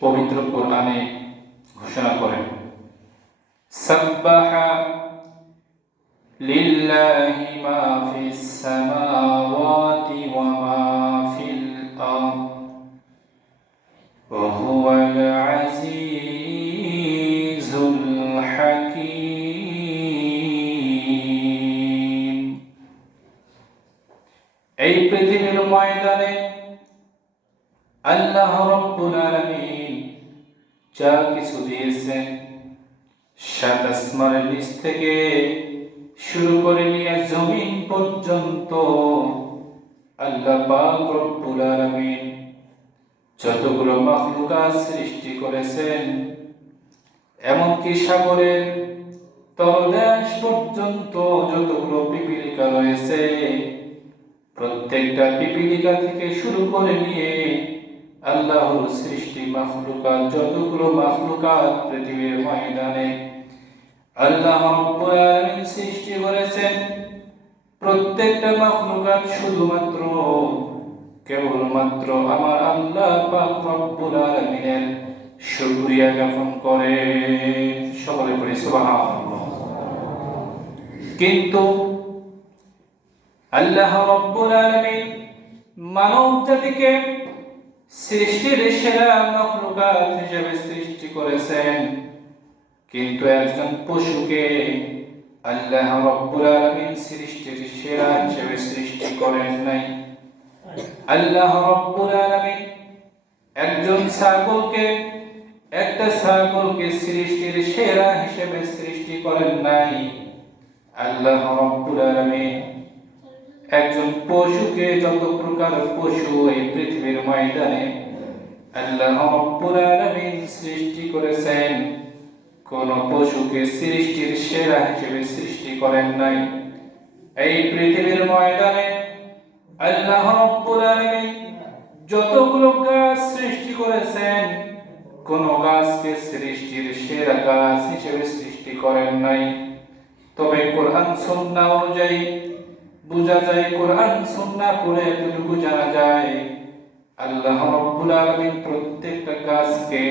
পবিত্র কোরআনে ঘোষণা করেন, সাব্বাহা লিল্লাহি মা ফিস সামাওয়াতি ওয়া মা ফিল আরদ ওয়া হুয়াল আজিজুল হাকীম। এই পৃথিবীর ময়দানে আল্লাহ রাব্বুল আলামিন যা কিছু দিয়েছেন, সাত আসমানের নিচ থেকে শুরু করে নিয়ে জমিন পর্যন্ত আল্লাহ পাক রব্বুল আলামিন যতগুলো মাখলুকাত সৃষ্টি করেছেন, এমনকি সাগরের তলদেশ পর্যন্ত যতগুলো পিপীলিকা রয়েছে, প্রত্যেকটা পিপীলিকা থেকে শুরু করে নিয়ে আল্লাহর সৃষ্টি মাখলুকাত, যতগুলো মাখলুকাত পৃথিবীর ময়দানে আল্লাহ রাব্বুল আলামিন সৃষ্টি করেছেন, প্রত্যেকটা মাখলুকাত শুধুমাত্র কেবলমাত্র আমার আল্লাহ পাক রব্বুল আলামিনের শুকরিয়া জ্ঞাপন করে। সকলে পড়ি সুবহানাল্লাহ। কিন্তু আল্লাহ রাব্বুল আলামিন মানব জাতিকে সৃষ্টির সেরা মাখলুকাত হিসেবে সৃষ্টি করেছেন, কিন্তু একজন পশুকে আল্লাহ রাব্বুল আলামিন সৃষ্টির সেরা হিসেবে সৃষ্টি করেন নাই। আল্লাহ রাব্বুল আলামিন একজন একটা ছাগলকে সৃষ্টির সেরা হিসেবে সৃষ্টি করেন নাই। আল্লাহ রাব্বুল আলামিন একজন পশুকে, যত প্রকার পশু এই পৃথিবীর ময়দানে আল্লাহ রাব্বুল আলামিন সৃষ্টি করেছেন, কোন পশুকে সৃষ্টির সেরা হিসেবে সৃষ্টি করেন নাই। এই পৃথিবীর ময়দানে আল্লাহ রাব্বুল আলামিন যতগুলো গাছ সৃষ্টি করেছেন, কোন গাছকে সৃষ্টির সেরা গাছ হিসেবে সৃষ্টি করেন নাই। তবে কোরআন সুন্নাহ অনুযায়ী বোঝা যায়, কোরআন সুন্নাহ পড়ে এতটুকু জানা যায়, আল্লাহ রাব্বুল আলামিন প্রত্যেকটা গাছকে,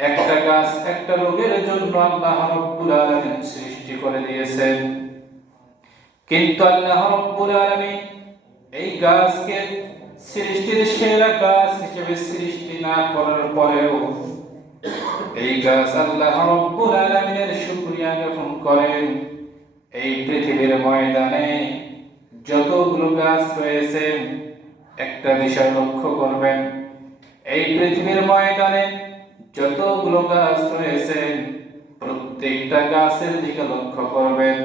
একটা গাছ একটা রোগের জন্য আল্লাহ রাব্বুল আলামিন সৃষ্টি করে দিয়েছেন। কিন্তু আল্লাহ রাব্বুল আলামিন এই গাছকে সৃষ্টির সেরা গাছ হিসেবে সৃষ্টি না করার পরেও এই গাছ আল্লাহ রাব্বুল আলামিনের শুকরিয়া জ্ঞাপন করেন। এই পৃথিবীর ময়দানে যতগুলো গাছ রয়েছে, একটা বিষয় লক্ষ্য করবেন, এই পৃথিবীর ময়দানে যতগুলো গাছ রয়েছে, প্রত্যেকটা গাছের দিকে লক্ষ্য করবেন,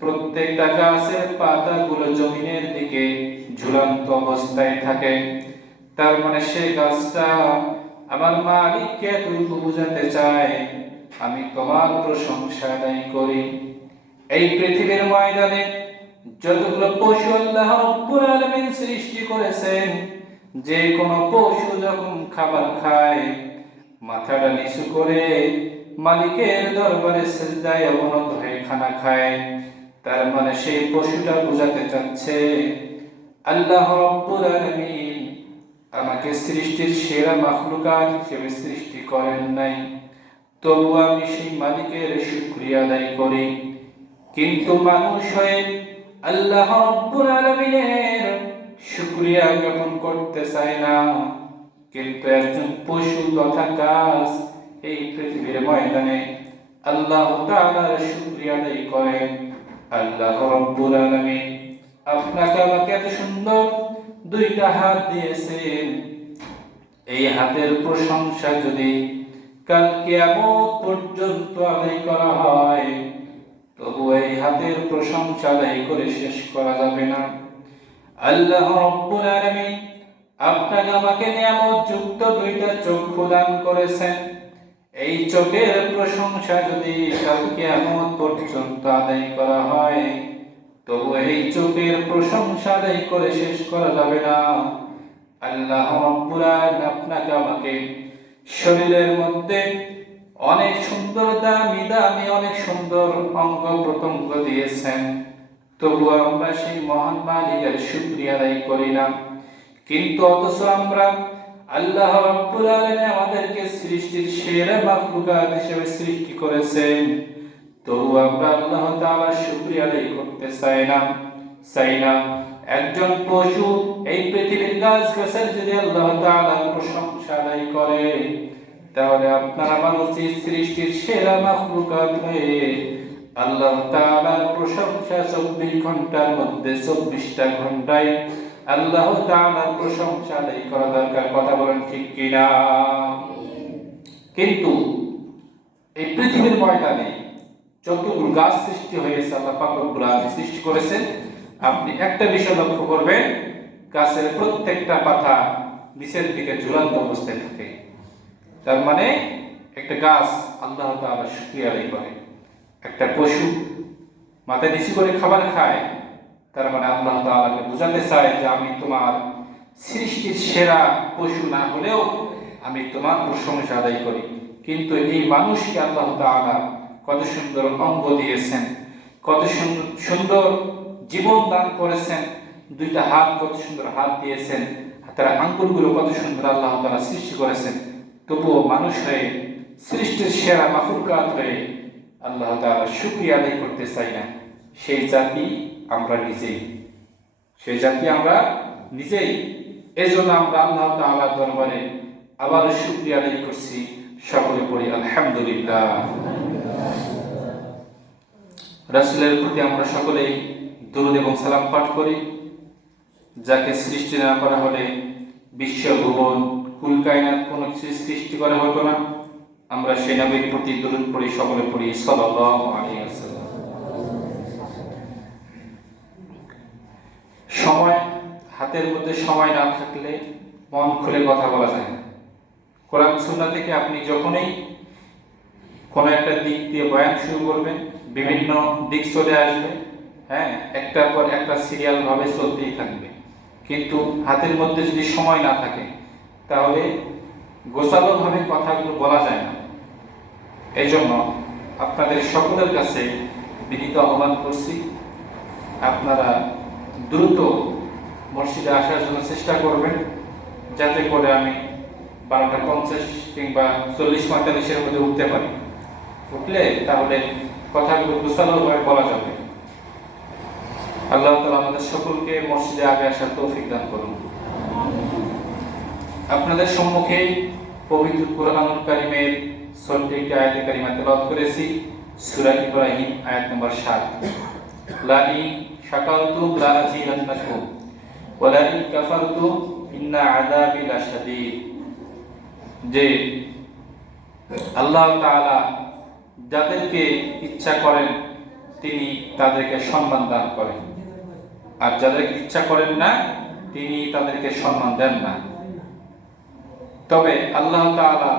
প্রত্যেকটা গাছের পাতাগুলো জমিনের দিকে ঝুলন্ত অবস্থায় থাকে। তার মানে সেই গাছটা আমার মালিককে এতটুকু বোঝাতে চায়, আমি তোমার প্রশংসা আদায় করি। এই পৃথিবীর ময়দানে যতগুলো পশু আল্লাহ রাব্বুল আলামিন সৃষ্টি করেছেন, যে কোনো পশু যখন খাবার খায়, মাথাটা নিচু করে মালিকের দরবারে সিজদায় অবনত হয়ে খানা খায়। তার মানে সেই পশুটা বোঝাতে চাচ্ছে, আল্লাহ রাব্বুল আলামিন আমাকে সৃষ্টির সেরা মাখলুকাত হিসেবে সৃষ্টি করেন নাই, তবু আমি সেই মালিকের শুকরিয়া আদায় করি। কিন্তু মানুষ হয়ে আল্লাহ রাব্বুল আলামিনের শুকরিয়া জ্ঞাপন করতে চায় না। কিন্তু একজন পশু তথা গাছ এই পৃথিবীর ময়দানে আল্লাহ তাআলার শুকরিয়া আদায় করে। আল্লাহ রাব্বুল আলামিন আপনাকে আমাকে এত সুন্দর দুইটা হাত দিয়েছেন, এই হাতের প্রশংসা যদি কাল কিয়ামত পর্যন্ত আদায় করা হয়, তবু এই হাতের প্রশংসা আদায় করে শেষ করা যাবে না। আল্লাহ রাব্বুল আলামিন আপনাকে আমাকে নিয়ামত যুক্ত দুইটা চক্ষু দান করেছেন, এই চোখের প্রশংসা যদি কাল কিয়ামত পর্যন্ত আদায় করা হয়, তবু এই চোখের প্রশংসা আদায় করে শেষ করা যাবে না। আল্লাহ রাব্বুল আলামিন আপনাকে আমাকে শরীরের মধ্যে অনেক সুন্দর দামি দামি অনেক সুন্দর অঙ্গ প্রত্যঙ্গ দিয়েছেন, তবু আমরা সেই মহান মালিকের শুকরিয়া আদায় করি না। কিন্তু অথচ আমরা আল্লাহ রাব্বুল আলামিন আমাদেরকে সৃষ্টির সেরা মাখলুকাত হিসেবে সৃষ্টি করেছেন, তবু আমরা আল্লাহ তাআলার শুকরিয়া আদায় করতে চাই না। একজন পশু এই পৃথিবীর গাছ-গাছালি যদি আল্লাহ তাআলার প্রশংসা আদায় করে, তাহলে আপনার আমার উচিত সৃষ্টির সেরা মাখলুকাত হয়ে আল্লাহ তাআলার প্রশংসা 24 ঘন্টার মধ্যে 24টা ঘন্টায় আল্লাহ তাআলার প্রশংসা আদায় করা দরকার। কথা বলেন ঠিক কিনা? কিন্তু এই পৃথিবীর ময়দানে যতগুলো গাছ সৃষ্টি হয়েছে, আল্লাহ পাক রব্বুল আলামিন সৃষ্টি করেছেন, আপনি একটা বিষয় লক্ষ্য করবেন, গাছের প্রত্যেকটা পাতা নিচের দিকে ঝুলন্ত অবস্থায় থাকে। তার মানে একটা গাছ আল্লাহ তাআলার শুকরিয়া আদায় করে। একটা পশু মাথা নিচু করে খাবার খায়, তার মানে আল্লাহ তাআলাকে বোঝাতে চায় যে আমি তোমার সৃষ্টির সেরা পশু না হলেও আমি তোমার প্রশংসা আদায় করি। কিন্তু এই মানুষকে আল্লাহ তাআলা কত সুন্দর অঙ্গ দিয়েছেন, কত সুন্দর জীবন দান করেছেন, দুইটা হাত কত সুন্দর হাত দিয়েছেন, হাতের আঙ্গুলগুলো কত সুন্দর আল্লাহ তাআলা সৃষ্টি করেছেন। তবুও মানুষ হয়ে সৃষ্টির সেরা মাখলুকাত হয়ে আল্লাহ তাআলা শুকরিয়া আদায় করতে চাই না। সেই জাতি আমরা নিজেই। এজন্য আমরা আল্লাহ তাআলার দরবারে আবার শুকরিয়া আদায় করছি। সকলে পড়ি আলহামদুলিল্লাহ। রাসূলের প্রতি আমরা সকলেই দরুদ এবং সালাম পাঠ করি, যাকে সৃষ্টি না করা হলে বিশ্ব ভুবন কুল কায়নাত কোনো কিছু সৃষ্টি করা হতো না। আমরা সেই নবীর প্রতি দরুদ পড়ি, সকলে পড়ি সাল্লাল্লাহু আলাইহি ওয়াসাল্লাম। হাতের মধ্যে সময় না থাকলে মন খুলে কথা বলা যায় না। কোরআন সুন্নাহ থেকে আপনি যখনই কোনো একটা দিক দিয়ে বয়ান শুরু করবেন, বিভিন্ন দিক চলে আসবে, একটার পর একটা সিরিয়াল ভাবে চলতেই থাকবে। কিন্তু হাতের মধ্যে যদি সময় না থাকে, তাহলে গোছালোভাবে কথাগুলো বলা যায় না। এই জন্য আপনাদের সকলের কাছে বিনীত আহ্বান করছি, আপনারা দ্রুত মসজিদে আসার জন্য চেষ্টা করবেন, যাতে করে আমি 12:50 কিংবা 40-45-এর মধ্যে উঠতে পারি। উঠলে তাহলে কথাগুলো গোছালোভাবে বলা যাবে। আল্লাহ তাআলা আমাদের সকলকে মসজিদে আগে আসার তৌফিক দান করুন। আপনাদের সম্মুখে পবিত্র কুরআনুল কারীমের ছোট্ট একটি আয়াতে কারিমা তেলাওয়াত করেছি, সূরা ইব্রাহিম আয়াত নম্বর 7। লা ইন শাকারতুম লা আযীদান্নাকুম ওয়া লা ইন কাফারতুম ইন্না আযাবি লাশাদীদ। যে আল্লাহ তাআলা যাদেরকে ইচ্ছা করেন তিনি তাদেরকে সম্মান দান করেন, আর যাদেরকে ইচ্ছা করেন না তিনি তাদেরকে সম্মান দেন না। তবে আল্লাহ তাআলা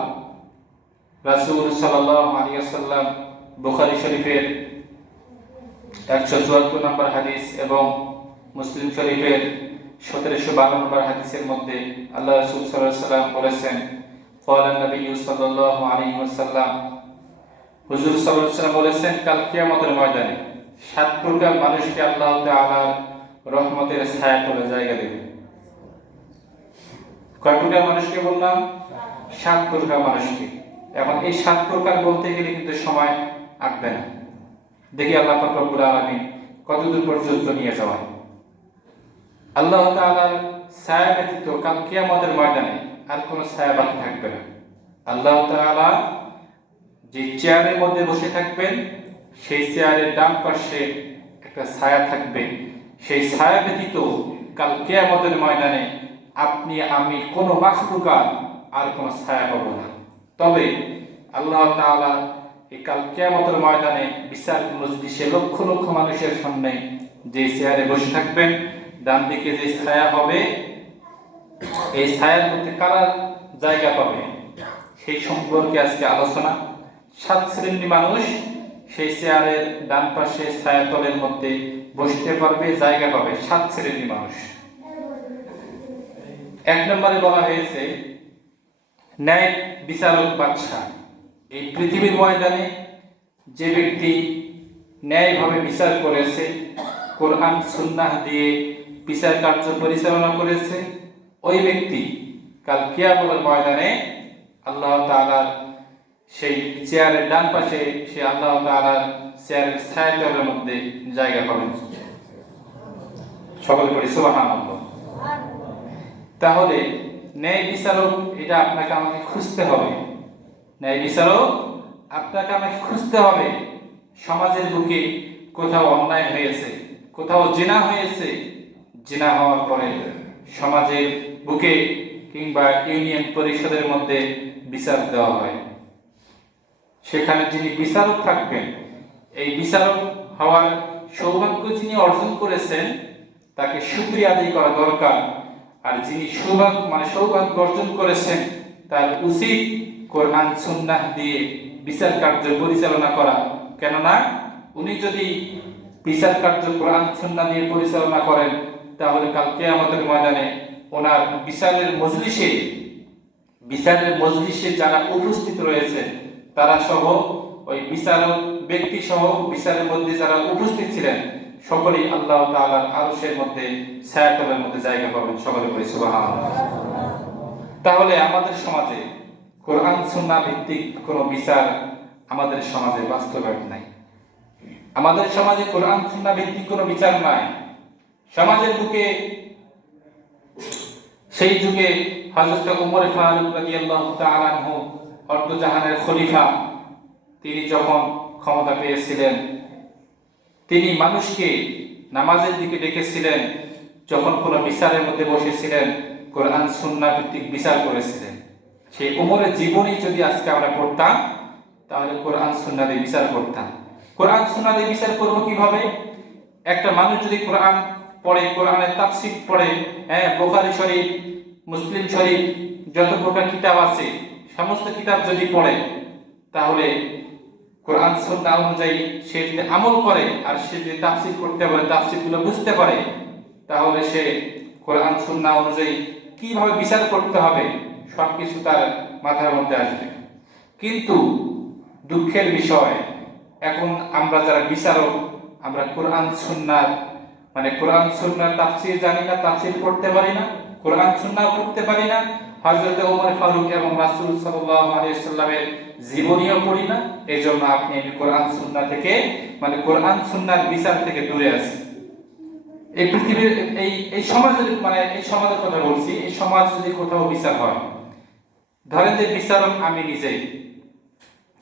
রাসূল সাল্লাল্লাহু আলাইহি ওয়াসাল্লাম বুখারী শরীফের 174 নম্বর হাদিস এবং মুসলিম শরীফের 1712 নম্বর হাদিসের মধ্যে আল্লাহ রাসূল সাল্লাল্লাহু আলাইহি ওয়াসাল্লাম বলেছেন, ক্বালা নবী সাল্লাল্লাহু আলাইহি ওয়াসাল্লাম, হুজুর সাল্লাল্লাহু আলাইহি ওয়াসাল্লাম বলেছেন, কাল কিয়ামতের ময়দানে 7 প্রকার মানুষকে আল্লাহ তাআলা রহমতের ছায়াতলে জায়গা দেবেন। কয় প্রকার মানুষকে বললাম? 7 প্রকার মানুষকে। এখন এই 7 প্রকার বলতে গেলে কিন্তু সময় আটবে না। দেখি আল্লাহ পাক রব্বুল আলামিন কতদূর পর্যন্ত নিয়ে যাওয়ায়। আল্লাহ তাআলার ছায়া ব্যতীত কাল কিয়ামতের ময়দানে আর কোনো ছায়া বাকি থাকবে না। আল্লাহ তাআলা যে চেয়ারের মধ্যে বসে থাকবেন, সেই চেয়ারের ডান পাশে একটা ছায়া থাকবে। সেই ছায়া ব্যতীত কাল কিয়ামতের ময়দানে আপনি আমি কোনো মাখলুকাত আর কোনো ছায়া পাবো না। তবে আল্লাহ তাআলা এই কাল কিয়ামতের ময়দানে বিচার মজলিসে লক্ষ লক্ষ মানুষের সামনে যে চেয়ারে বসে থাকবেন, ডান দিকে যে ছায়া হবে, এই ছায়ার মধ্যে কারা জায়গা পাবে সেই সম্পর্কে আজকে আলোচনা। 7 শ্রেণীর মানুষ সেই চেয়ারের ডান পাশে ছায়াতলের মধ্যে বসতে পারবে, জায়গা পাবে। 7 শ্রেণীর মানুষ। 1 নম্বরে বলা হয়েছে ন্যায় বিচারক বাদশা। এই পৃথিবীর ময়দানে যে ব্যক্তি ন্যায়ভাবে বিচার করেছে, কোরআন সুন্নাহ দিয়ে বিচার কার্য পরিচালনা করেছে, ওই ব্যক্তি কাল কিয়ামতের ময়দানে আল্লাহ তাআলার সেই চেয়ারের ডান পাশে সে আল্লাহ তাআলার চেয়ারের ছায়াতলের মধ্যে জায়গা পাবেন। সকলে পড়ি সুবহানাল্লাহ। তাহলে ন্যায় বিচারক এটা আপনাকে আমাকে খুঁজতে হবে। ন্যায় বিচারক আপনাকে আমাকে খুঁজতে হবে। সমাজের বুকে কোথাও অন্যায় হয়েছে, কোথাও জিনা হয়েছে, জিনা হওয়ার পরে সমাজের বুকে কিংবা ইউনিয়ন পরিষদের মধ্যে বিচার দেওয়া হয়। সেখানে যিনি বিচারক থাকবেন, এই বিচারক হওয়ার সৌভাগ্য যিনি অর্জন করেছেন তাকে শুকরিয়া আদায় করা দরকার। আর যিনি সৌভাগ্য অর্জন করেছেন তার উচিত কোরআন সুন্নাহ দিয়ে বিচার কার্য পরিচালনা করা। কেননা উনি যদি বিচার কার্য কোরআন সুন্নাহ দিয়ে পরিচালনা করেন তাহলে কাল কিয়ামতের ময়দানে ওনার বিচারের মজলিসে যারা উপস্থিত রয়েছে তারা সহ ওই বিচারক ব্যক্তি সহ বিচারের মধ্যে যারা উপস্থিত ছিলেন সকলেই আল্লাহ তাআলার আরশের মধ্যে ছায়াতলের মধ্যে জায়গা পাবেন। সকলে বলি সুবহানাল্লাহ। তাহলে আমাদের সমাজে কোরআন সুন্নাহ ভিত্তিক কোনো বিচার আমাদের সমাজে বাস্তবায়ন নাই। আমাদের সমাজে কোরআন সুন্নাহ ভিত্তিক কোনো বিচার নাই। সমাজের বুকে সেই যুগে হযরত ওমর ফারুক রাদিয়াল্লাহু তাআলা আনহু অর্ধজাহানের খলিফা, তিনি যখন ক্ষমতা পেয়েছিলেন তিনি মানুষকে নামাজের দিকে ডেকেছিলেন। যখন কোনো বিচারের মধ্যে বসেছিলেন কোরআন সুন্নাহ ভিত্তিক বিচার করেছিলেন। সেই ওমরের জীবনী যদি আজকে আমরা পড়তাম তাহলে কোরআন সুন্নাহ দিয়ে বিচার করতাম। কোরআন সুন্নাহ দিয়ে বিচার করব কিভাবে? একটা মানুষ যদি কোরআন পড়ে, কোরআনের তাফসীর পড়ে, বুখারী শরীফ, মুসলিম শরীফ, যত প্রকার কিতাব আছে সমস্ত কিতাব যদি পড়ে, তাহলে কোরআন সুন্নাহ অনুযায়ী সে যদি আমল করে আর সে যদি তাফসীর করতে পারে, তাফসীরগুলো বুঝতে পারে, তাহলে সে কোরআন সুন্নাহ অনুযায়ী কিভাবে বিচার করতে হবে সবকিছু তার মাথার মধ্যে আসবে। কিন্তু দুঃখের বিষয়, এখন আমরা যারা বিচারক আমরা কোরআন সুন্নাহর তাফসীর জানি না, তাফসীর পড়তে পারি না, কোরআন সুন্নাহ পড়তে পারি না, হযরত ওমর ফারুক এবং রাসূল সাল্লাল্লাহু আলাইহি ওয়াসাল্লামের জীবনীও পড়ি না। এজন্য আমি কোরআন সুন্নাহ থেকে কোরআন সুন্নাহর বিচার থেকে দূরে আছি। এই পৃথিবীর এই সমাজের এই সমাজের কথা বলছি, এই সমাজ যদি কোথাও বিচার হয়, ধরেন যে বিচারক আমি নিজেই,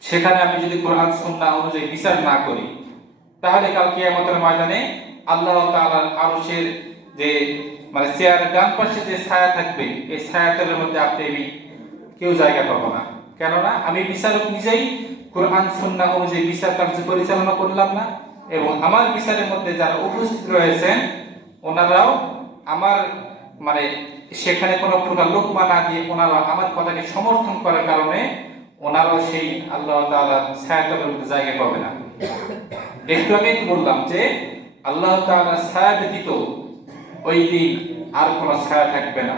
সেখানে আমি যদি কোরআন সুন্নাহ অনুযায়ী বিচার না করি তাহলে কাল কিয়ামতের ময়দানে আল্লাহ তাআলার আরশের যে চেয়ারের ডান পাশে যে ছায়া থাকবে এই ছায়াতলের মধ্যে আপনি কেউ জায়গা পাবো না। কেননা আমি বিচারক নিজেই কোরআন সুন্নাহ অনুযায়ী বিচার কার্য পরিচালনা করলাম না, এবং আমার বিচারের মধ্যে যারা উপস্থিত রয়েছেন ওনারাও আমার সেখানে কোনো প্রকার লোকমা না দিয়ে ওনারা আমার কথাকে সমর্থন করার কারণে ওনারাও সেই আল্লাহ তাআলার ছায়াতলের মধ্যে জায়গা পাবে না। একটু আগেই বললাম যে আল্লাহ তাআলার ছায়া ব্যতীত ওই দিন আর কোনো ছায়া থাকবে না।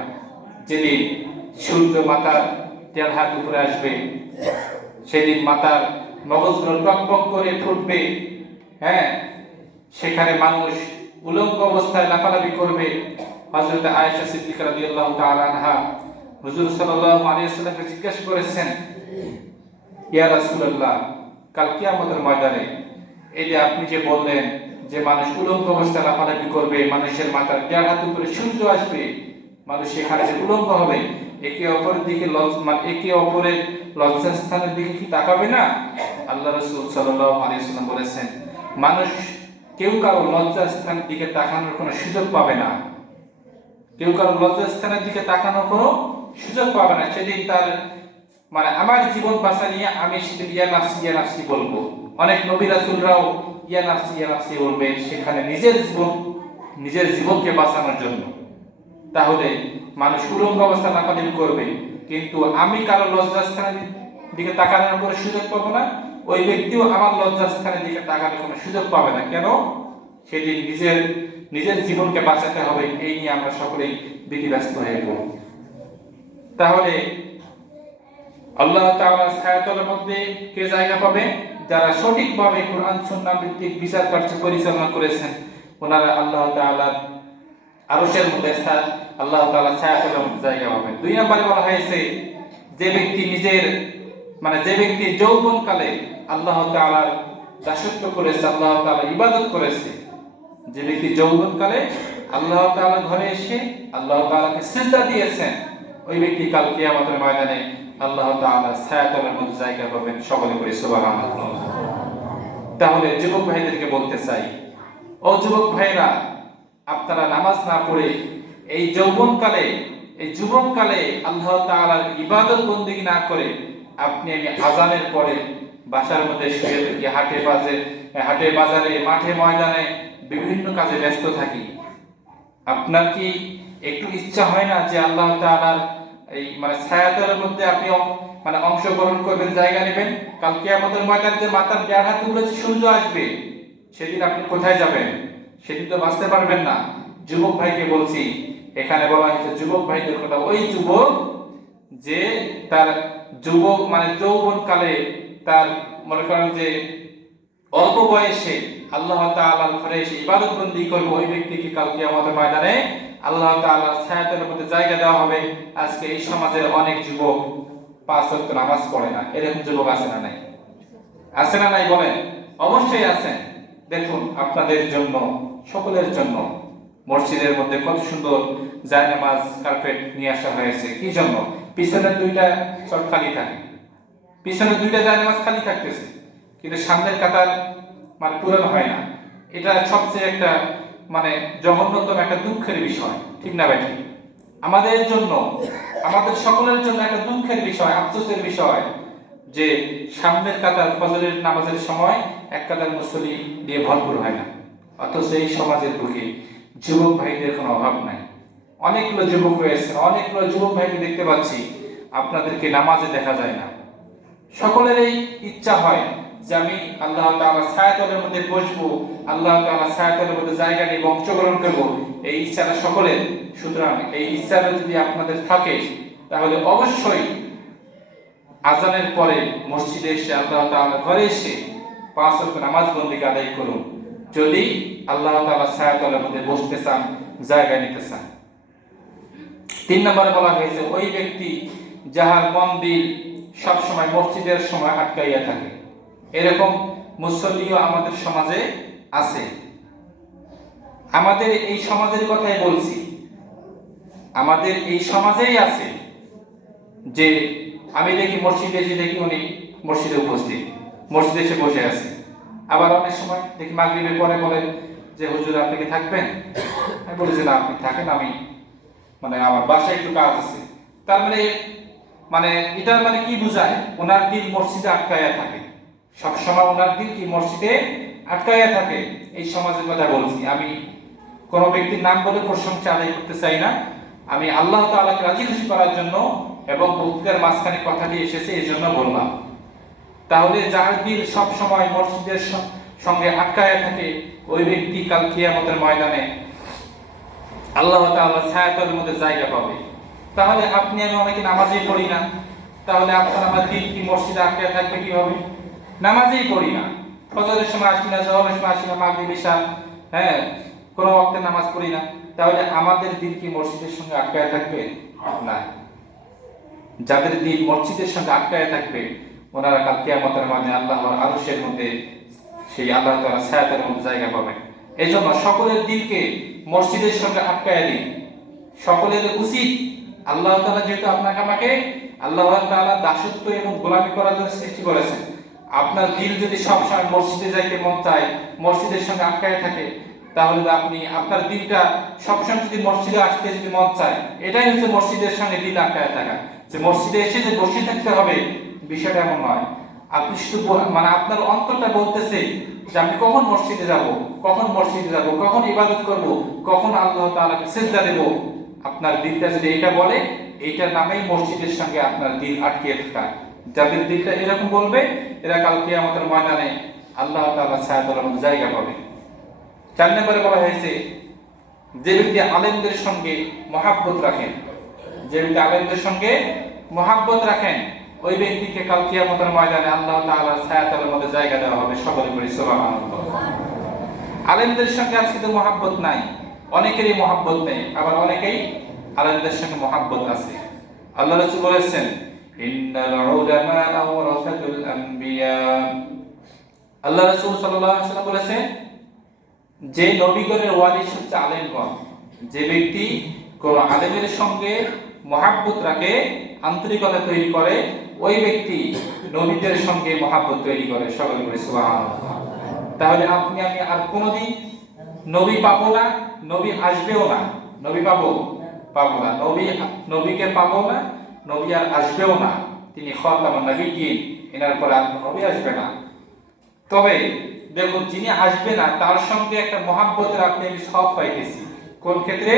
যেদিন সূর্য মাথার 1.5 হাত উপরে আসবে, সেদিন মাথার মগজগুলো টকবক করে ফুটবে, সেখানে মানুষ উলঙ্গ অবস্থায় লাফালাফি করবে। হযরত আয়েশা সিদ্দিকা রাদিয়াল্লাহু তাআলা আনহা হুজুর সাল্লাল্লাহু আলাইহি ওয়াসাল্লামকে জিজ্ঞাসা করেছেন, ইয়া রাসূলুল্লাহ, কাল কিয়ামতের ময়দানে এই যে আপনি যে বললেন যে মানুষ উলঙ্গ অবস্থায় লাফালাফি করবে, মানুষের মাথার 1.5 হাত উপরে সূর্য আসবে, মানুষ সেখানে উলঙ্গ হবে, একে অপরের লজ্জাস্থানের দিকে কি তাকাবে না? আল্লাহ রাসূল সাল্লাল্লাহু আলাইহি ওয়াসাল্লাম বলেছেন, মানুষ কেউ কারো লজ্জাস্থানের দিকে তাকানোর কোনো সুযোগ পাবে না। কেউ কারো লজ্জাস্থানের দিকে তাকানোর কোনো সুযোগ পাবে না। সেদিন তার আমার জীবন বাঁচা নিয়ে আমি সেদিন ইয়া নাফসি বলবো। অনেক নবী রাসূলরাও ইয়া নাফসি বলবে সেখানে নিজের জীবনকে বাঁচানোর জন্য। তাহলে মানুষ উলঙ্গ অবস্থা লাফালাফি করবে, কিন্তু আমি কারো লজ্জাস্থানের দিকে তাকানোর কোনো সুযোগ পাবো না, ওই ব্যক্তিও আমার লজ্জাস্থানের দিকে তাকানোর কোনো সুযোগ পাবে না। কেন? সেদিন নিজের জীবনকে বাঁচাতে হবে, এই নিয়ে আমরা সকলেই বিধিব্যস্ত হয়ে পড়ব। তাহলে আল্লাহ তাআলার ছায়াতলের মধ্যে কে জায়গা পাবে? যারা সঠিকভাবে কোরআন সুন্নাহ ভিত্তিক বিচার কার্য পরিচালনা করেছেন, ওনারা আল্লাহ তাআলার আরশের মধ্যে আল্লাহ তাআলা ছায়াতলের মধ্যে জায়গা পাবেন। 2 নম্বরে বলা হয়েছে যে ব্যক্তি যে ব্যক্তি যৌবনকালে আল্লাহ তাআলার দাসত্ব করেছে, আল্লাহ তাআলার ইবাদত করেছে, যে ব্যক্তি যৌবনকালে আল্লাহ তাআলার ঘরে এসে আল্লাহ তাআলাকে সিজদা দিয়েছেন, ওই ব্যক্তি কাল কিয়ামতের ময়দানে আল্লাহ তাআলার ছায়াতলের মধ্যে জায়গা পাবেন। সকলে বলি সুবহানাল্লাহ। তাহলে যুবক ভাইদেরকে বলতে চাই, ও যুবক ভাইরা, আপনারা নামাজ না পড়ে এই যুবককালে আল্লাহ তাআলার ইবাদত বন্দেগী না করে আমি আযানের পরে বাসার মধ্যে শুয়ে থাকি, হাটে বাজারে, মাঠে ময়দানে বিভিন্ন কাজে ব্যস্ত থাকি। আপনার কি একটু ইচ্ছা হয় না যে আল্লাহ তাআলার এই ছায়াতলের মধ্যে আপনি অংশগ্রহণ করবেন, জায়গা নেবেন? কাল কিয়ামতের ময়দানে যে মাথার 1.5 হাত উপরে সূর্য আসবে, সেদিন আপনি কোথায় যাবেন? সেদিন তো বাঁচতে পারবেন না। যুবক ভাইকে বলছি, এখানে বলা হয়েছে যুবক ভাইদের কথা, ওই যুবক যে তার যৌবনকালে তার মনে করেন যে অল্প বয়সে আল্লাহ তাআলার ঘরে এসে ইবাদত বন্দেগী করবে, ওই ব্যক্তিকে কাল কিয়ামতের ময়দানে আল্লাহ তাআলার ছায়াতলের মধ্যে জায়গা দেওয়া হবে। আজকে এই সমাজের অনেক যুবক 5 ওয়াক্ত নামাজ পড়ে না, এরকম যুবক আছে না নাই? আছে না নাই বলেন? অবশ্যই আছেন। দেখুন, আপনাদের জন্য, সকলের জন্য মসজিদের মধ্যে কত সুন্দর জায়নামাজ, কার্পেট নিয়ে আসা হয়েছে। কি জন্য? পিছনে 2টা চট খালি থাকে, পিছনে 2টা জায়নামাজ খালি থাকতেছে, কিন্তু সামনের কাতার পূরণ হয় না। এটা সবচেয়ে একটা জঘন্যতম একটা দুঃখের বিষয়, ঠিক না ভাই? আমাদের জন্য, আমাদের সকলের জন্য একটা দুঃখের বিষয়, আফসোসের বিষয় যে সামনের কাতার ফজরের নামাজের সময় এক কাতার মুসল্লি দিয়ে ভরপুর হয় না। অথচ এই সমাজের বুকে যুবক ভাইদের কোনো অভাব নাই। অনেকগুলো যুবক রয়েছে, অনেকগুলো যুবক ভাইকে দেখতে পাচ্ছি, আপনাদেরকে নামাজে দেখা যায় না। সকলেরই ইচ্ছা হয় যে আমি আল্লাহ তাআলার ছায়াতলের মধ্যে বসবো, আল্লাহ তাআলার ছায়াতলের মধ্যে জায়গা নিয়ে অংশগ্রহণ করবো, এই ইচ্ছাটা সকলের। সুতরাং এই ইচ্ছাটা যদি আপনাদের থাকে, তাহলে অবশ্যই আযানের পরে মসজিদে এসে আল্লাহ তাআলার ঘরে এসে 5 ওয়াক্ত নামাজ বন্দেগী আদায় করুন, যদি আল্লাহ তাআলার ছায়াতলের মধ্যে বসতে চান, জায়গা নিতে চান। 3 নম্বরে বলা হয়েছে ওই ব্যক্তি যাহার মন দিল সব সময় মসজিদের সময় আটকাইয়া থাকে। এরকম মুসল্লিও আমাদের সমাজে আছে। আমাদের এই সমাজের কথাই বলছি, আমাদের এই সমাজেই আছে যে আমি দেখি মসজিদে এসে দেখি উনি মসজিদে উপস্থিত, মসজিদে এসে বসে আছে। আবার অনেক সময় দেখি মাগরিবের পরে বলে যে হুজুর আপনি কি থাকবেন? আমি বলি যে না, আপনি থাকেন, আমি আমার বাসায় একটু কাজ আছে। তার এটা কি বুঝায়? ওনার দিল মসজিদে আটকায়া থাকে, সবসময় ওনার দিল কি মসজিদে আটকায়া থাকে। এই সমাজের কথা বলছি। আমি কোনো ব্যক্তির নাম বলে প্রশংসা আদায় করতে চাই না। আমি আল্লাহ তাআলাকে রাজি খুশি করার জন্য এবং বক্তৃতার মাঝখানে কথাটি এসেছে এই জন্য বললাম। তাহলে যার দিল সব সময় মসজিদের সঙ্গে আটকায়া থাকে, ওই ব্যক্তি কাল কিয়ামতের ময়দানে আল্লাহ তাআলার ছায়াতলের মধ্যে জায়গা পাবে। তাহলে আপনি আমি অনেকে নামাজই পড়ি না, তাহলে আপনার আমার দিল কি মসজিদে আটকায়া থাকবে কিভাবে? নামাজই পড়ি না, ফজরের সময় আসি না, জোহরের সময় আসি না, মাগরিব ইশা কোনো ওয়াক্তে নামাজ পড়ি না, তাহলে আমাদের দিল কি মসজিদের সঙ্গে আটকায়া থাকবে? না। যাদের দিল মসজিদের সঙ্গে আটকায়া থাকবে, ওনারা কাল কিয়ামতের ময়দানে আল্লাহর আরশের মধ্যে, সেই আল্লাহ তাআলার ছায়াতলের মধ্যে জায়গা পাবে। এজন্য সকলের দিলকে মসজিদের সঙ্গে আটকায়া দিন। সকলের উচিত, আল্লাহ তাআলা যেহেতু আপনাকে আমাকে আল্লাহ তাআলার দাসত্ব এবং গোলামি করার জন্য সৃষ্টি করেছেন, আপনার দিল যদি সবসময় মসজিদে যাইতে মন চায়, মসজিদের সঙ্গে আটকায় থাকে, তাহলে আপনি আপনার দিলটা সবসময় যদি মসজিদে আসতে যদি মন চায়, এটাই হচ্ছে মসজিদের সঙ্গে দিল আটকায় থাকা। যে মসজিদে এসে যে বসে থাকতে হবে, বিষয়টা এমন নয়। আপনি শুধু আপনার অন্তরটা বলতেছে যে আমি কখন মসজিদে যাব, কখন ইবাদত করব, কখন আল্লাহ তাআলাকে সিজদা দেব। আপনার দিলটা যদি এটা বলে, এইটার নামেই মসজিদের সঙ্গে আপনার দিল আটকে থাকা। যাদের দিলটা এরকম বলবে, এরা কাল কিয়ামতের ময়দানে আল্লাহ তাআলার ছায়াতলের মধ্যে জায়গা পাবে। 4 নম্বরে বলা হয়েছে যে ব্যক্তি আলেমদের সঙ্গে মহাব্বত রাখেন, ওই ব্যক্তিকে কাল কিয়ামতের ময়দানে আল্লাহ তাআলার ছায়াতলের মধ্যে জায়গা দেওয়া হবে। সকলে বলি সুবহানাল্লাহ। আলেমদের সঙ্গে আজকে তো মহাব্বত নাই, অনেকেরই মহাব্বত নেই, আবার অনেকেই আলেমদের সঙ্গে মহাব্বত আছে। আল্লাহ রাসূল বলেছেন, ইন্নাল উলামা ওয়ারাসাতুল আম্বিয়া। আল্লাহ রাসূল সাল্লাল্লাহু আলাইহি ওয়াসাল্লাম বলেছেন যে নবীগণের ওয়ারিস হচ্ছে আলেমগণ। যে ব্যক্তি কোন আলেমের সঙ্গে মহাব্বত রাখে, আন্তরিকতা তৈরি করে, ওই ব্যক্তি নবীদের সঙ্গে মহাব্বত তৈরি করে। সকলে বলি সুবহানাল্লাহ। তাহলে আপনি আমি আর কোনোদিন নবী পাবো না, নবী আসবেও না। নবী পাবো না, নবীকে পাবো না, নবী আর আসবেও না। তিনি খাতামুন নবিয়্যিন, এনার পরে আর নবী আসবে না। তবে দেখুন, যিনি আসবে না তার সঙ্গে একটা মহাব্বতের আপনি আমি সব পাইতেছি। কোন ক্ষেত্রে?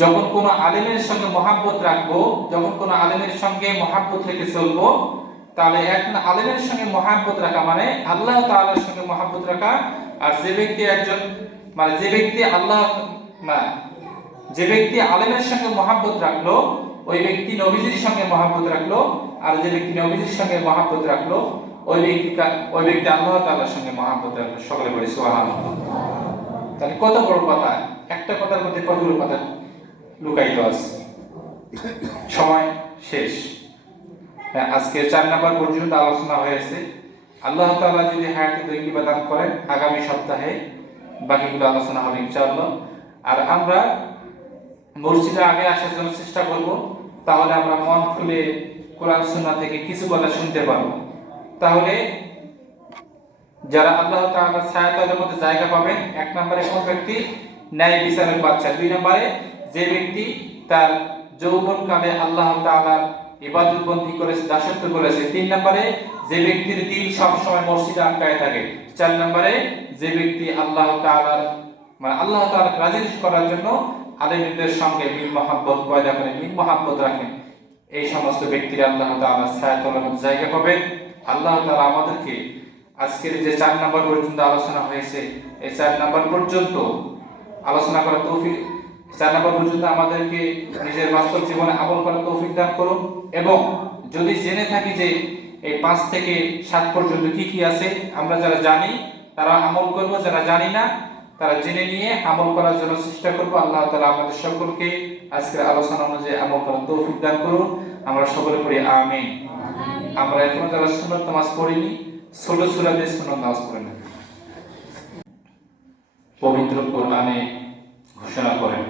যখন কোনো আলেমের সঙ্গে মহাব্বত রাখবো, যখন কোনো আলেমের সঙ্গে মহাব্বত রেখে চলবো, তাহলে একজন আলেমের সঙ্গে মহাব্বত রাখা মানে আল্লাহ তাআলার সঙ্গে মহাব্বত রাখা। আর যে ব্যক্তি আলেমের সঙ্গে মহাব্বত রাখলো, ওই ব্যক্তি নবীজির সঙ্গে মহাব্বত রাখলো। আর যে ব্যক্তি নবীজির সঙ্গে মহাব্বত রাখলো, ওই ব্যক্তি আল্লাহ তাআলার সঙ্গে মহাব্বত রাখলো। সকলে বলি সুবহানাল্লাহ। তাহলে কত বড় কথা! একটা কথার মধ্যে কতগুলো কথা লুকায়িত আছে। সময় শেষ। আজকে 4 নাম্বার পর্যন্ত আলোচনা হয়েছে। আল্লাহ তাআলা যদি হায়াতে তৈয়বা দান করেন, আগামী সপ্তাহে বাকিগুলো আলোচনা হবে ইনশাআল্লাহ। আর আমরা মসজিদে আগে আসার জন্য চেষ্টা করব, তাহলে আমরা মন খুলে কোরআন সুন্নাহ থেকে কিছু কথা শুনতে পারবো। তাহলে যারা আল্লাহ তাআলার ছায়াতলের মধ্যে জায়গা পাবেন, 1 নম্বরে কোন ব্যক্তি? ন্যায় বিচারের বাদশা। 2 নম্বরে যে ব্যক্তি তার যৌবনকালে আল্লাহ তাআলার ইবাদত বন্দি করেছে, দাসত্ব করেছে। 3 নম্বরে যে ব্যক্তির দিল সব সময় মসজিদে আটকায় থাকে। 4 নম্বরে যে ব্যক্তি আল্লাহ তাআলাকে রাজি করার জন্য আলেমদের সঙ্গে মিল মহাব্বত পয়দা করে, মিল মহাব্বত রাখেন। এই সমস্ত ব্যক্তিরা আল্লাহ তাআলার ছায়াতলের মধ্যে জায়গা পাবেন। আল্লাহ তাআলা আমাদেরকে আজকের যে 4 নাম্বার পর্যন্ত আলোচনা হয়েছে, এই 4 নাম্বার পর্যন্ত আলোচনা করার তৌফিক, 4 নাম্বার পর্যন্ত আমাদেরকে নিজের বাস্তব জীবনে আমল করার তৌফিক দান করুন। এবং যদি জেনে থাকি যে এই 5 থেকে 7 পর্যন্ত কি কি আছে, আমরা যারা জানি তারা আমল করব, যারা জানি না তারা জেনে নিয়ে আমল করার জন্য চেষ্টা করব। আল্লাহ তাআলা আমাদের সকলকে আজকের আলোচনা অনুযায়ী আমল করার তৌফিক দান করুন। আমরা সকলে পড়ি আমিন। আমরা এখনো যারা সুন্নাত নামাজ পড়িনি, ছোট সূরা দিয়ে সুন্নাত নামাজ পড়ে না। পবিত্র কোরআনে ঘোষণা করেন,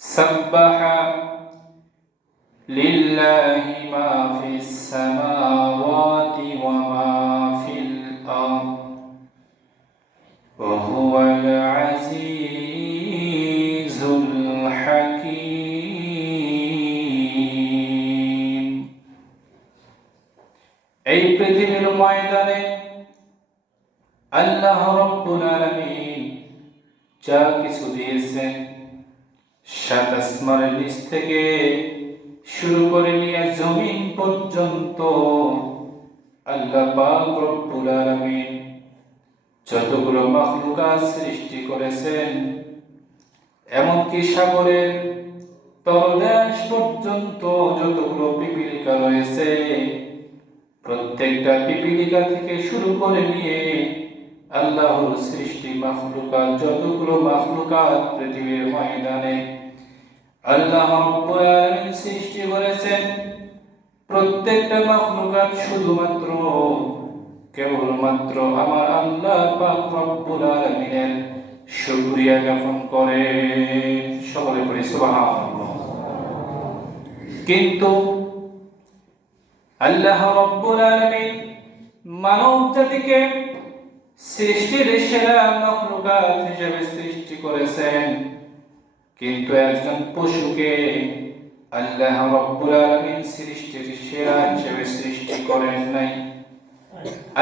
সাব্বাহা লিল্লাহি মা ফিস সামাওয়াতি ওয়া মা ফিল আরদ ওয়া হুয়াল আজিজুল হাকীম। এই পৃথিবীর ময়দানে আল্লাহ রাব্বুল আলামিন যা কিছু দিয়েছেন, 7 আসমানের নিচ থেকে শুরু করে নিয়ে জমিন পর্যন্ত আল্লাহ পাক রব্বুল আলামিন যতগুলো মাখলুকাত সৃষ্টি করেছেন, এমনকি সাগরের তলদেশ পর্যন্ত যতগুলো পিপীলিকা রয়েছে, প্রত্যেকটা পিপীলিকা থেকে শুরু করে নিয়ে আল্লাহর সৃষ্টি মাখলুকাত, যতগুলো মাখলুকাত পৃথিবীর ময়দানে আল্লাহ রাব্বুল আলামিন সৃষ্টি করেছেন, প্রত্যেকটা মাখলুকাত শুধুমাত্র কেবলমাত্র আমার আল্লাহ পাক রব্বুল আলামিনের শুকরিয়া জ্ঞাপন করে। সকলে পড়ি সুবহানাল্লাহ। কিন্তু আল্লাহ রাব্বুল আলামিন মানব জাতিকে সৃষ্টির সেরা মাখলুকাত হিসেবে সৃষ্টি করেছেন, কিন্তু একজন পশুকে আল্লাহ রাব্বুল আলামিন সৃষ্টির সেরা হিসেবে সৃষ্টি করেন নাই।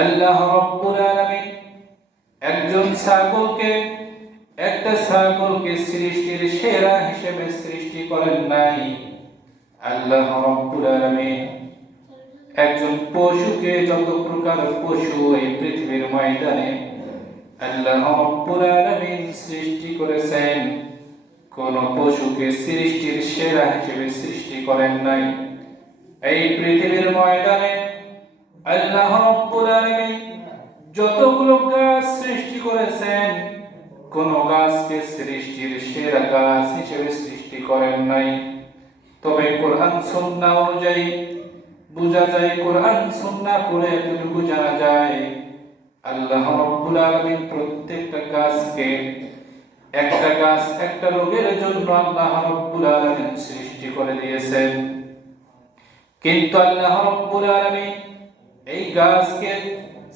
আল্লাহ রাব্বুল আলামিন একটা ছাগলকে সৃষ্টির সেরা হিসেবে সৃষ্টি করেন নাই। আল্লাহ রাব্বুল আলামিন একজন পশুকে, যত প্রকার পশু এই পৃথিবীর ময়দানে আল্লাহ রাব্বুল আলামিন সৃষ্টি করেছেন, কোন পশুকে সৃষ্টির সেরা হিসেবে সৃষ্টি করেন নাই। এই পৃথিবীর ময়দানে আল্লাহ রাব্বুল আলামিন যতগুলো গাছ সৃষ্টি করেছেন, কোন গাছকে সৃষ্টির সেরা গাছ হিসেবে সৃষ্টি করেন নাই। তবে কোরআন সুন্নাহ অনুযায়ী বোঝা যায়, কোরআন সুন্নাহ পড়ে এতটুকু জানা যায়, আল্লাহ রাব্বুল আলামিন প্রত্যেকটা গাছকে, একটা গাছ একটা রোগের জন্য আল্লাহ রাব্বুল আলামিন সৃষ্টি করে দিয়েছেন। কিন্তু আল্লাহ রাব্বুল আলামিন এই গাছকে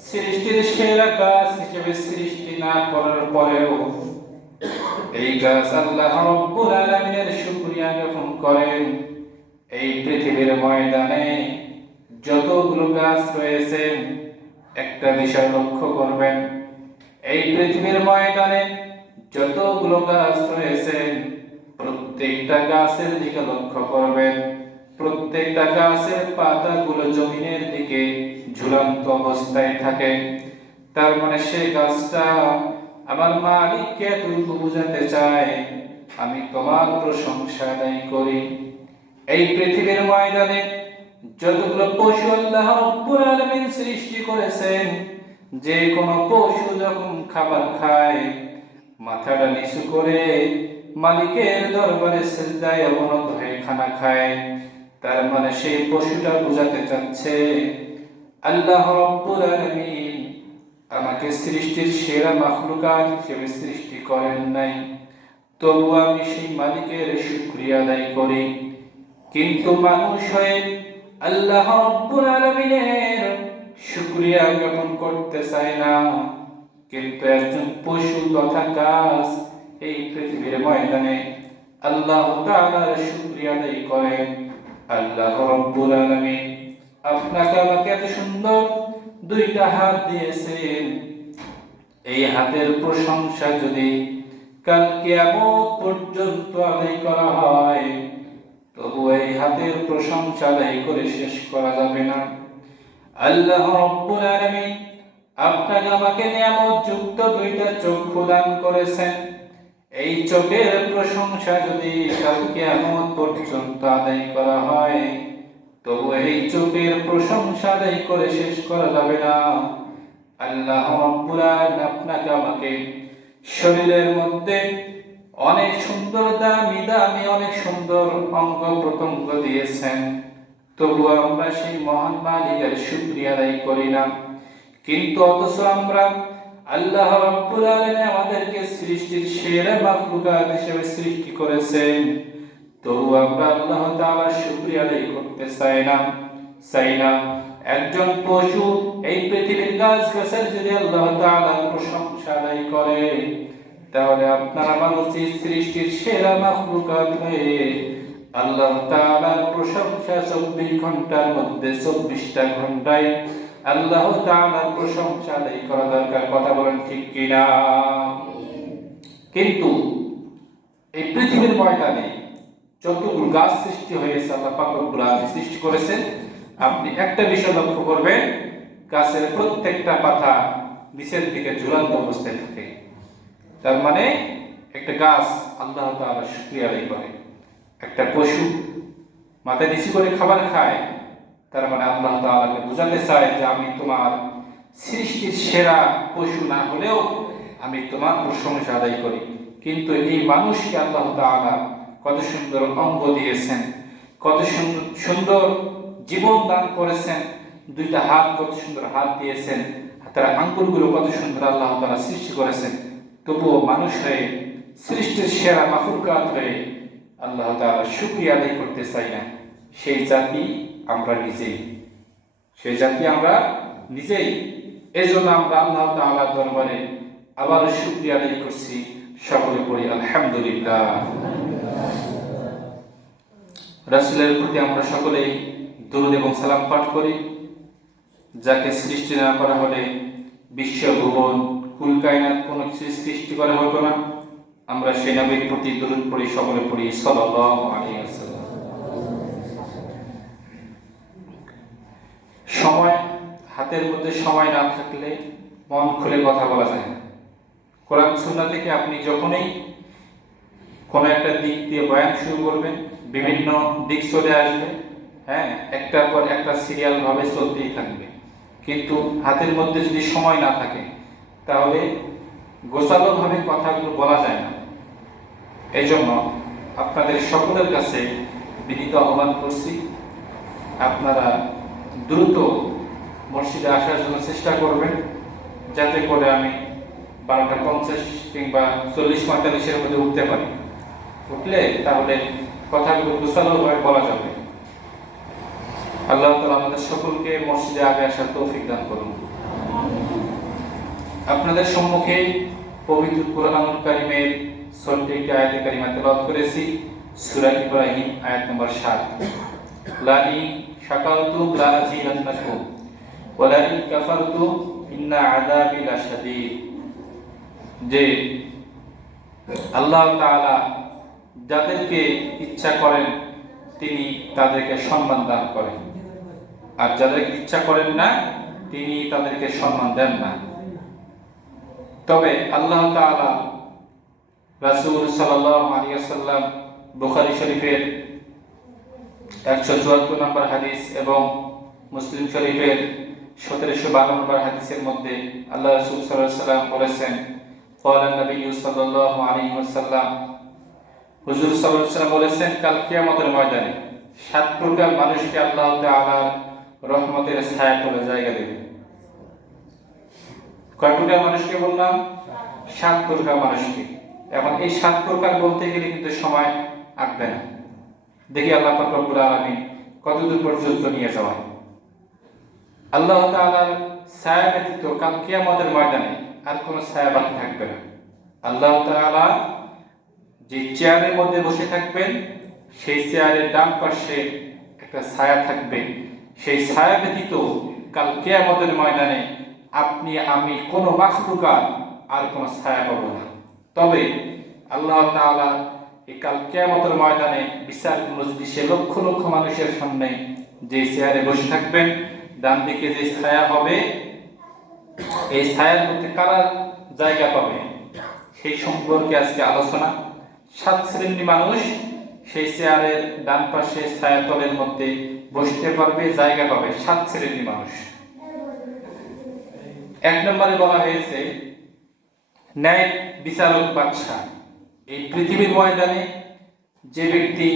সৃষ্টির সেরা গাছ হিসেবে সৃষ্টি না করার পরেও এই গাছ আল্লাহ রাব্বুল আলামিনের শুকরিয়া জ্ঞাপন করেন। এই পৃথিবীর ময়দানে যতগুলো গাছ রয়েছে, একটা বিষয় লক্ষ্য করবেন, এই পৃথিবীর ময়দানে যতগুলো গাছ রয়েছে প্রত্যেকটা গাছের দিকে লক্ষ্য করবেন, প্রত্যেকটা গাছের পাতাগুলো জমিনের দিকে ঝুলন্ত অবস্থায় থাকে। তার মানে সেই গাছটা আমার মালিককে এতটুকু বোঝাতে চায়, আমি তোমার প্রশংসা আদায় করি। এই পৃথিবীর ময়দানে যতগুলো পশু আল্লাহ রাব্বুল আলামিন সৃষ্টি করেছেন, যে কোনো পশু যখন খাবার খায় মাথাটা নিচু করে মালিকের দরবারে সিজদায় অবনত হয়ে খানা খায়। তার মানে সেই পশুটা বোঝাতে চাচ্ছে, আল্লাহ রাব্বুল আলামিন আমাকে সৃষ্টির সেরা মাখলুকাত হিসেবে সৃষ্টি করেন নাই, তবু আমি সেই মালিকের শুকরিয়া আদায় করি। কিন্তু মানুষ হয়ে আল্লাহ রাব্বুল আলামিনের শুকরিয়া জ্ঞাপন করতে চায় না, কিন্তু একজন পশু তথা গাছ এই পৃথিবীর ময়দানে আল্লাহ তাআলার শুকরিয়া আদায় করেন। আল্লাহ রাব্বুল আলামিন আপনাকে আমাকে এত সুন্দর দুইটা হাত দিয়েছেন, এই হাতের প্রশংসা যদি কাল কিয়ামত পর্যন্ত আদায় করা হয় তবু এই হাতের প্রশংসা আদায় করে শেষ করা যাবে না। আল্লাহ রাব্বুল আলামিন আপনাকে আমাকে নিয়ামত যুক্ত দুইটা চক্ষু দান করেছেন, এই চোখের প্রশংসা যদি কাল কিয়ামত পর্যন্ত আদায় করা হয় তবু এই চোখের প্রশংসা আদায় করে শেষ করা যাবে না। আল্লাহ রাব্বুল আলামিন আপনাকে আমাকে শরীরের মধ্যে অনেক সুন্দর দামি দামি অনেক সুন্দর অঙ্গ প্রত্যঙ্গ দিয়েছেন, তবু আমরা সেই মহান মালিকের শুকরিয়া আদায় করি না। কিন্তু অথচ আমরা আল্লাহ রাব্বুল আলামিন আমাদেরকে সৃষ্টির সেরা মাখলুকাত হিসেবে সৃষ্টি করেছেন, তবু আমরা আল্লাহ তাআলার শুকরিয়া আদায় করতে চাই না। একজন পশু এই পৃথিবীর গাছ-গাছালি যদি আল্লাহ তাআলার প্রশংসা আদায় করে, তাহলে আপনার আমার উচিত সৃষ্টির সেরা মাখলুকাত হয়ে আল্লাহ তাআলার প্রশংসা 24 ঘন্টার মধ্যে 24টা ঘন্টায় আল্লাহ তাআলার প্রশংসা আদায় করা দরকার। কথা বলেন ঠিক কিনা? কিন্তু এই পৃথিবীর ময়দানে যতগুলো গাছ সৃষ্টি হয়েছে আল্লাহ পাক রব্বুল আলামিন সৃষ্টি করেছেন, আপনি একটা বিষয় লক্ষ্য করবেন, গাছের প্রত্যেকটা পাতা নিচের দিকে ঝুলন্ত অবস্থায় থাকে। তার মানে একটা গাছ আল্লাহ তাআলার শুকরিয়া আদায় করে। একটা পশু মাথা নিচু করে খাবার খায়, তার মানে আল্লাহ তাআলাকে বোঝাতে চায় যে আমি তোমার সৃষ্টির সেরা পশু না হলেও আমি তোমার প্রশংসা আদায় করি। কিন্তু এই মানুষকে আল্লাহ তাআলা কত সুন্দর অঙ্গ দিয়েছেন, কত সুন্দর জীবন দান করেছেন, দুইটা হাত কত সুন্দর হাত দিয়েছেন, হাতের আঙ্গুলগুলো কত সুন্দর আল্লাহ তাআলা সৃষ্টি করেছেন, তবুও মানুষ হয়ে সৃষ্টির সেরা মাখলুকাত হয়ে আল্লাহ তাআলার শুকরিয়া আদায় করতে চাই না। সেই জাতি আমরা নিজেই। এজন্য আমরা আল্লাহ তাআলার দরবারে আবার শুকরিয়া আদায় করছি। সকলে পড়ি আলহামদুলিল্লাহ। রাসূলের প্রতি আমরা সকলেই দরুদ এবং সালাম পাঠ করি, যাকে সৃষ্টি না করা হলে বিশ্ব ভুবন কুল কায়নাত কোনো কিছু সৃষ্টি করা হতো না। আমরা সেই নবীর প্রতি দরুদ পড়ি, সকলে পড়ি সাল্লাল্লাহু আলাইহি ওয়াসাল্লাম। সময় হাতের মধ্যে সময় না থাকলে মন খুলে কথা বলা যায় না। কোরআন সুন্নাহ থেকে আপনি যখনই কোনো একটা দিক দিয়ে বয়ান শুরু করবেন, বিভিন্ন দিক চলে আসবে, একটার পর একটা সিরিয়াল ভাবে চলতেই থাকবে। কিন্তু হাতের মধ্যে যদি সময় না থাকে তাহলে গোছালোভাবে কথাগুলো বলা যায় না। এই জন্য আপনাদের সকলের কাছে বিনীত আহ্বান করছি, আপনারা দ্রুত মসজিদে আসার জন্য চেষ্টা করবেন, যাতে করে আমি 12:50 কিংবা 40-45-এর মধ্যে উঠতে পারি। উঠলে তাহলে কথাগুলো গোছালোভাবে বলা যাবে। আল্লাহ তাআলা আমাদের সকলকে মসজিদে আগে আসার তৌফিক দান করুন। আপনাদের সম্মুখে পবিত্র কুরআনুল কারীমের ছোট্ট একটি আয়াতে কারিমা তেলাওয়াত করেছি, সূরা ইব্রাহিম আয়াত নম্বর 7। লা ইন শাকারতুম লা আযীদান্নাকুম ওয়া লা ইন কাফারতুম ইন্না আযাবি লাশাদীদ। যে আল্লাহ তাআলা যাদেরকে ইচ্ছা করেন তিনি তাদেরকে সম্মান দান করেন, আর যাদেরকে ইচ্ছা করেন না তিনি তাদেরকে সম্মান দেন না। তবে আল্লাহ তাআলা রাসূল সাল্লাল্লাহু আলাইহি ওয়াসাল্লাম বুখারী শরীফের 174 নম্বর হাদিস এবং মুসলিম শরীফের 1712 নম্বর হাদিসের মধ্যে আল্লাহ রাসূল সাল্লাল্লাহু আলাইহি ওয়াসাল্লাম বলেছেন, ক্বালা নবী সাল্লাল্লাহু আলাইহি ওয়াসাল্লাম, হুজুর সাল্লাল্লাহু আলাইহি ওয়াসাল্লাম বলেছেন, কাল কিয়ামতের ময়দানে 7 প্রকার মানুষকে আল্লাহ তাআলার রহমতের ছায়াতলে জায়গা দেবেন। কয় প্রকার মানুষকে বললাম? 7 প্রকার মানুষকে। এখন এই 7 প্রকার বলতে গেলে কিন্তু সময় আটবে না। দেখি আল্লাহ পাক রব্বুল আলামিন কতদূর পর্যন্ত নিয়ে যাওয়া। আল্লাহ তাআলার ছায়া ব্যতীত কাল কিয়ামতের ময়দানে আর কোনো ছায়া বাকি থাকবে না। আল্লাহ তাআলা যে চেয়ারের মধ্যে বসে থাকবেন সেই চেয়ারের ডান পাশে একটা ছায়া থাকবে। সেই ছায়া ব্যতীত কাল কিয়ামতের ময়দানে আপনি আমি কোনো মাখলুকাত আর কোনো ছায়া পাবো না। তবে আল্লাহ তাআলা এই কাল কিয়ামতের ময়দানে বিচার মজলিসে লক্ষ লক্ষ মানুষের সামনে যে চেয়ারে বসে থাকবেন, ডান দিকে যে ছায়া হবে এই ছায়ার মধ্যে কারা জায়গা পাবে সেই সম্পর্কে আজকে আলোচনা। 7 শ্রেণীর মানুষ সেই চেয়ারের ডান পাশে ছায়াতলের মধ্যে বসতে পারবে, জায়গা পাবে। 7 শ্রেণীর মানুষ। 1 নম্বরে বলা হয়েছে ন্যায় বিচারক বাদশা। এই পৃথিবীর ময়দানে যে ব্যক্তি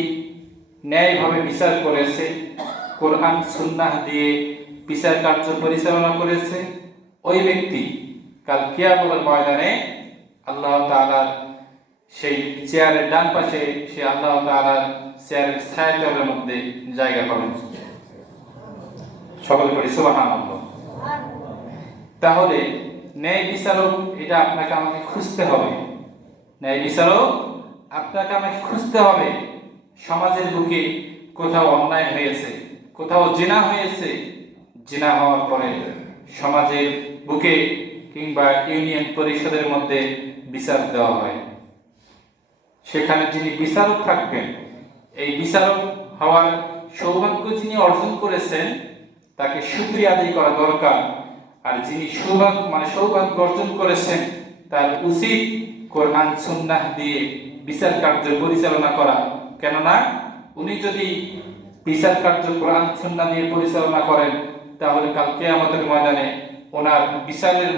ন্যায়ভাবে বিচার করেছে, কোরআন সুন্নাহ দিয়ে বিচার কার্য পরিচালনা করেছে, ওই ব্যক্তি কাল কিয়ামতের ময়দানে আল্লাহ তাআলার সেই চেয়ারের ডান পাশে সে আল্লাহ তাআলার চেয়ারের ছায়াতলের মধ্যে জায়গা পাবেন। সকলে পড়ি সুবহানাল্লাহ। তাহলে ন্যায় বিচারক এটা আপনাকে আমাকে খুঁজতে হবে। ন্যায় বিচারক আপনাকে আমাকে খুঁজতে হবে। সমাজের বুকে কোথাও অন্যায় হয়েছে, কোথাও জিনা হয়েছে, জিনা হওয়ার পরে সমাজের বুকে কিংবা ইউনিয়ন পরিষদের মধ্যে বিচার দেওয়া হয়, সেখানে যিনি বিচারক থাকবেন, এই বিচারক হওয়ার সৌভাগ্য যিনি অর্জন করেছেন তাকে শুকরিয়া আদায় করা দরকার। আর যিনি সৌভাগ্য অর্জন করেছেন তার উচিত কোরআন সুন্নাহ দিয়ে বিচার কার্য পরিচালনা করা। কেননা উনি যদি বিচার কার্য কোরআন সুন্নাহ দিয়ে পরিচালনা করেন তাহলে কাল কিয়ামতের ময়দানে ওনার বিচারের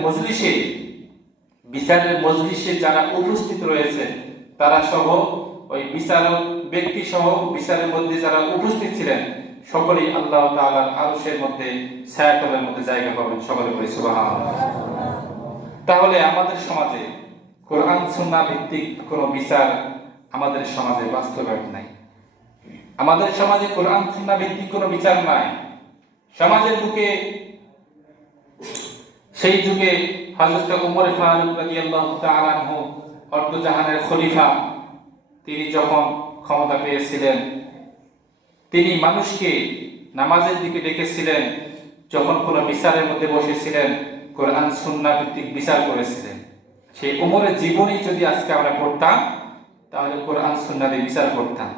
মজলিসে যারা উপস্থিত রয়েছে তারা সহ ওই বিচারক ব্যক্তি সহ বিচারের মধ্যে যারা উপস্থিত ছিলেন সকলেই আল্লাহ তাআলার আরশের মধ্যে ছায়াতলের মধ্যে জায়গা পাবেন। সকলে বলি সুবহানাল্লাহ। তাহলে আমাদের সমাজে কোরআন সুন্নাহ ভিত্তিক কোনো বিচার আমাদের সমাজে বাস্তবায়ন নাই। আমাদের সমাজে কোরআন সুন্নাহ ভিত্তিক কোনো বিচার নাই। সমাজের বুকে সেই যুগে হযরত ওমর ফারুক রাদিয়াল্লাহু তাআলা আনহু অর্ধজাহানের খলিফা, তিনি যখন ক্ষমতা পেয়েছিলেন তিনি মানুষকে নামাজের দিকে ডেকেছিলেন। যখন কোনো বিচারের মধ্যে বসেছিলেন কোরআন সুন্নাহ ভিত্তিক বিচার করেছিলেন। সেই ওমরের জীবনী যদি আজকে আমরা পড়তাম তাহলে কোরআন সুন্নাহ দিয়ে বিচার করতাম।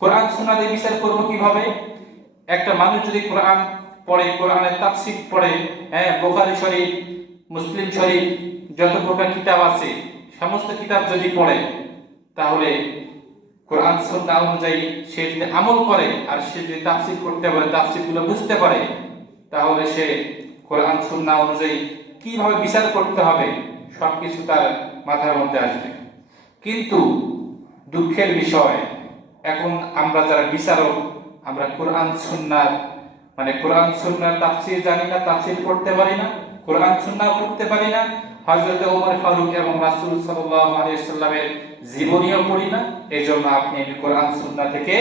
কোরআন সুন্নাহ দিয়ে বিচার করব কিভাবে? একটা মানুষ যদি কোরআন পড়ে, কোরআনের তাফসীর পড়ে, বুখারী শরীফ, মুসলিম শরীফ, যত প্রকার কিতাব আছে সমস্ত কিতাব যদি পড়ে, তাহলে কোরআন সুন্নাহ অনুযায়ী সে যদি আমল করে আর সে যদি তাফসীর করতে পারে, তাফসীরগুলো বুঝতে পারে, তাহলে সে কোরআন সুন্নাহ অনুযায়ী কিভাবে বিচার করতে হবে সবকিছু তার মাথার মধ্যে আসবে। কিন্তু দুঃখের বিষয়, এখন আমরা যারা বিচারক, আমরা কোরআন সুন্নাহর তাফসীর জানি না, তাফসীর পড়তে পারি না, কোরআন সুন্নাহ পড়তে পারি না, হযরত ওমর ফারুক এবং রাসূল সাল্লাল্লাহু আলাইহি ওয়াসাল্লামের জীবনীও পড়ি না। এজন্য আমি কোরআন সুন্নাহ থেকে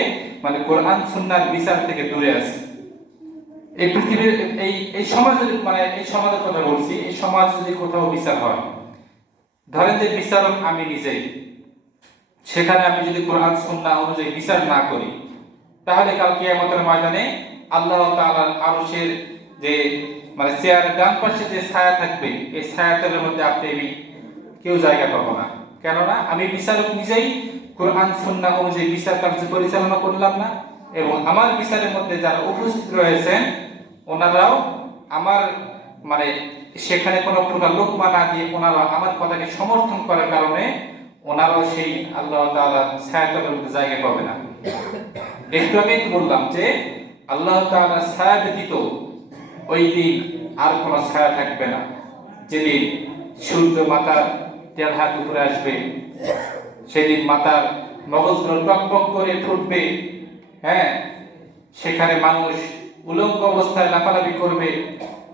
কোরআন সুন্নাহর বিচার থেকে দূরে আছি। এই পৃথিবীর এই সমাজ যদি এই সমাজের কথা বলছি, এই সমাজ যদি কোথাও বিচার হয়, ধরেন যে বিচারক আমি নিজেই, সেখানে আমি যদি কোরআন সুন্নাহ অনুযায়ী বিচার না করি, তাহলে কাল কিয়ামতের ময়দানে আল্লাহ তাআলার আরশের যে চেয়ারের ডান পাশে যে ছায়া থাকবে, এই ছায়াতলের মধ্যে আপনি কেউ জায়গা পাবো না। কেননা আমি বিচারক নিজেই কোরআন সুন্নাহ অনুযায়ী বিচার কার্য পরিচালনা করলাম না, এবং আমার বিচারের মধ্যে যারা উপস্থিত রয়েছেন ওনারাও আমার সেখানে কোনো প্রকার লোকমা না দিয়ে ওনারা আমার কথাকে সমর্থন করার কারণে ওনারাও সেই আল্লাহ তাআলার ছায়াতলের মধ্যে জায়গা পাবে না। একটু আগেই বললাম যে আল্লাহ তাআলার ছায়া ব্যতীত ওই দিন আর কোনো ছায়া থাকবে না। যেদিন সূর্য মাথার ১.৫ হাত উপরে আসবে, সেদিন মাথার মগজগুলো টকবক করে ফুটবে, সেখানে মানুষ উলঙ্গ অবস্থায় লাফালাফি করবে।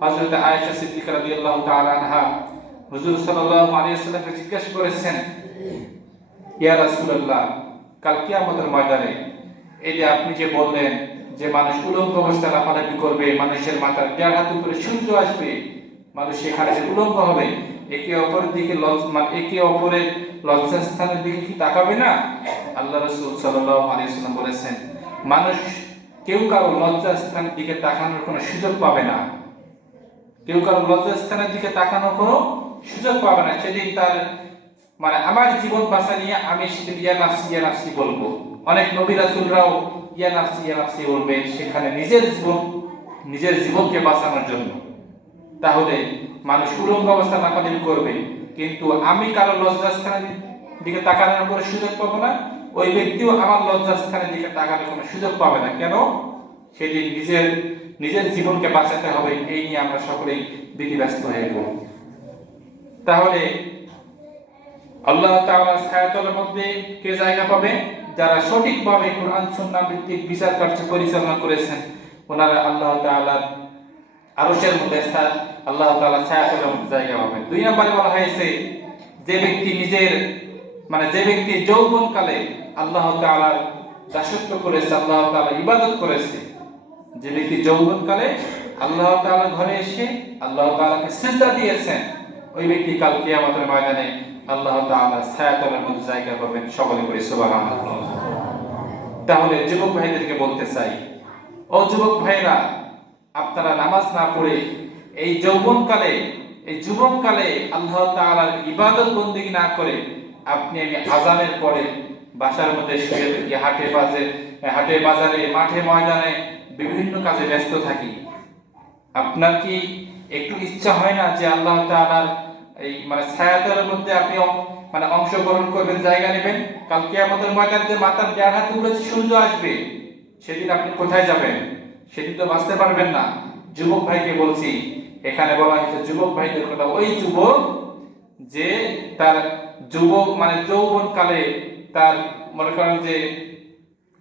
হযরত আয়েশা সিদ্দিকা রাদিয়াল্লাহু তাআলা আনহা হুজুর সাল্লাল্লাহু আলাইহি ওয়াসাল্লামকে জিজ্ঞাসা করেছেন, ইয়া রাসূলুল্লাহ, কাল কিয়ামতের ময়দানে এই যে আপনি যে বললেন যে মানুষ উলঙ্গ অবস্থায় লাফালাফি করবে, মানুষের মাথার ১.৫ হাত উপরে সূর্য আসবে, মানুষ সেখানে উলঙ্গ হবে, একে অপরের দিকে একে অপরের লজ্জাস্থানের দিকে কি তাকাবে না? আল্লাহ রাসূল সাল্লাল্লাহু আলাইহি ওয়াসাল্লাম বলেছেন, মানুষ কেউ কারো লজ্জাস্থানের দিকে তাকানোর কোনো সুযোগ পাবে না, কেউ কারো লজ্জাস্থানের দিকে তাকানোর কোনো সুযোগ পাবে না। সেদিন তার আমার জীবন বাঁচা নিয়ে আমি সেদিন ইয়া নাফসি বলবো। অনেক নবী রাসূলরাও ইয়া নাফসি বলবে সেখানে নিজের জীবনকে বাঁচানোর জন্য। তাহলে মানুষ উলঙ্গ অবস্থা লাফালাফি করবে, কিন্তু আমি কারো লজ্জাস্থানের দিকে তাকানোর কোনো সুযোগ পাবো না, ওই ব্যক্তিও আমার লজ্জাস্থানের দিকে তাকানোর কোনো সুযোগ পাবে না। কেন? সেদিন নিজের জীবনকে বাঁচাতে হবে, এই নিয়ে আমরা সকলেই ব্যতিব্যস্ত হয়ে পড়ব। তাহলে আল্লাহ তাআলার ছায়াতলের মধ্যে কে জায়গা পাবে? যারা সঠিকভাবে কোরআন সুন্নাহ ভিত্তিক বিচার কার্য পরিচালনা করেছেন, ওনারা আল্লাহ তাআলার আরশের মধ্যে আল্লাহ তাআলার ছায়াতলের মধ্যে জায়গা পাবেন। ২ নম্বরে বলা হয়েছে যে ব্যক্তি যৌবনকালে আল্লাহ তাআলার দাসত্ব করেছে, আল্লাহ তাআলার ইবাদত করেছে, যে ব্যক্তি যৌবনকালে আল্লাহ তাআলার ঘরে এসে আল্লাহ তাআলাকে সিজদা দিয়েছেন, ওই ব্যক্তি কাল কিয়ামতের ময়দানে আল্লাহ তাআলার ছায়াতলের মধ্যে জায়গা পাবেন। সকলে বলি সুবহানাল্লাহ। তাহলে যুবক ভাইদেরকে বলতে চাই, ও যুবক ভাইরা, আপনারা নামাজ না পড়ে এই যুবককালে আল্লাহ তাআলার ইবাদত বন্দেগী না করে আমি আযানের পরে বাসার মধ্যে শুয়ে থাকি, হাটে বাজারে, মাঠে ময়দানে বিভিন্ন কাজে ব্যস্ত থাকি। আপনার কি একটু ইচ্ছা হয় না যে আল্লাহ তাআলার এই ছায়াতলের মধ্যে আপনি অংশগ্রহণ করবেন, জায়গা নেবেন? কাল কিয়ামতের ময়দানে যে মাথার ১.৫ হাত উপরে সূর্য আসবে, সেদিন আপনি কোথায় যাবেন? সেদিন তো বাঁচতে পারবেন না। যুবক ভাইকে বলছি, এখানে বলা হয়েছে যুবক ভাইদের কথা, ওই যুবক যে তার যৌবনকালে তার মনে করেন যে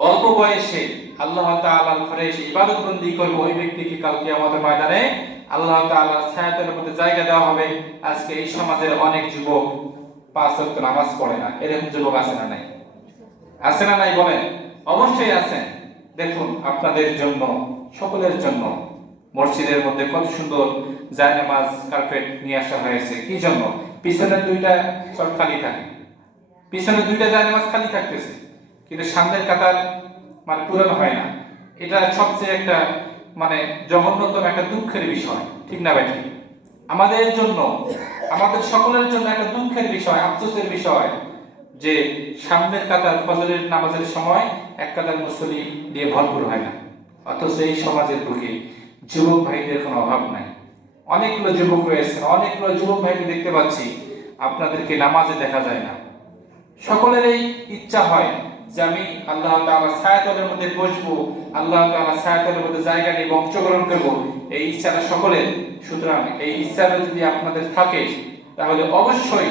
অল্প বয়সে আল্লাহ তাআলার ঘরে এসে ইবাদত বন্দেগী করবে, ওই ব্যক্তিকে কাল কিয়ামতের ময়দানে আল্লাহ তাআলার ছায়াতলের মধ্যে জায়গা দেওয়া হবে। আজকে এই সমাজের অনেক যুবক ৫ ওয়াক্ত নামাজ পড়ে না, এরকম যুবক আছে না নাই? আছে না নাই বলেন? অবশ্যই আছেন। দেখুন, আপনাদের জন্য, সকলের জন্য মসজিদের মধ্যে কত সুন্দর জায়নামাজ কার্পেট নিয়ে আসা হয়েছে। কি জন্য? পিছনের 2টা চট খালি থাকে, পিছনের 2টা জায়নামাজ খালি থাকতেছে, কিন্তু সামনের কাতার পূরণ হয় না। এটা সবচেয়ে একটা জঘন্যতম একটা দুঃখের বিষয়, ঠিক না ভাই? আমাদের জন্য, আমাদের সকলের জন্য একটা দুঃখের বিষয়, আফসোসের বিষয় যে সামনের কাতার ফজরের নামাজের সময় এক কাতার মুসল্লি দিয়ে ভরপুর হয় না। অথচ এই সমাজের বুকে যুবক ভাইদের কোনো অভাব নাই। অনেকগুলো যুবক রয়েছে, অনেকগুলো যুবক ভাইকে দেখতে পাচ্ছি, আপনাদেরকে নামাজে দেখা যায় না। সকলেরই ইচ্ছা হয় যে আমি আল্লাহ তাআলার ছায়াতলের মধ্যে বসবো, আল্লাহ তাআলার ছায়াতলের মধ্যে জায়গা নিয়ে অংশগ্রহণ করবো, এই ইচ্ছাটা সকলের। সুতরাং এই ইচ্ছাটা যদি আপনাদের থাকে, তাহলে অবশ্যই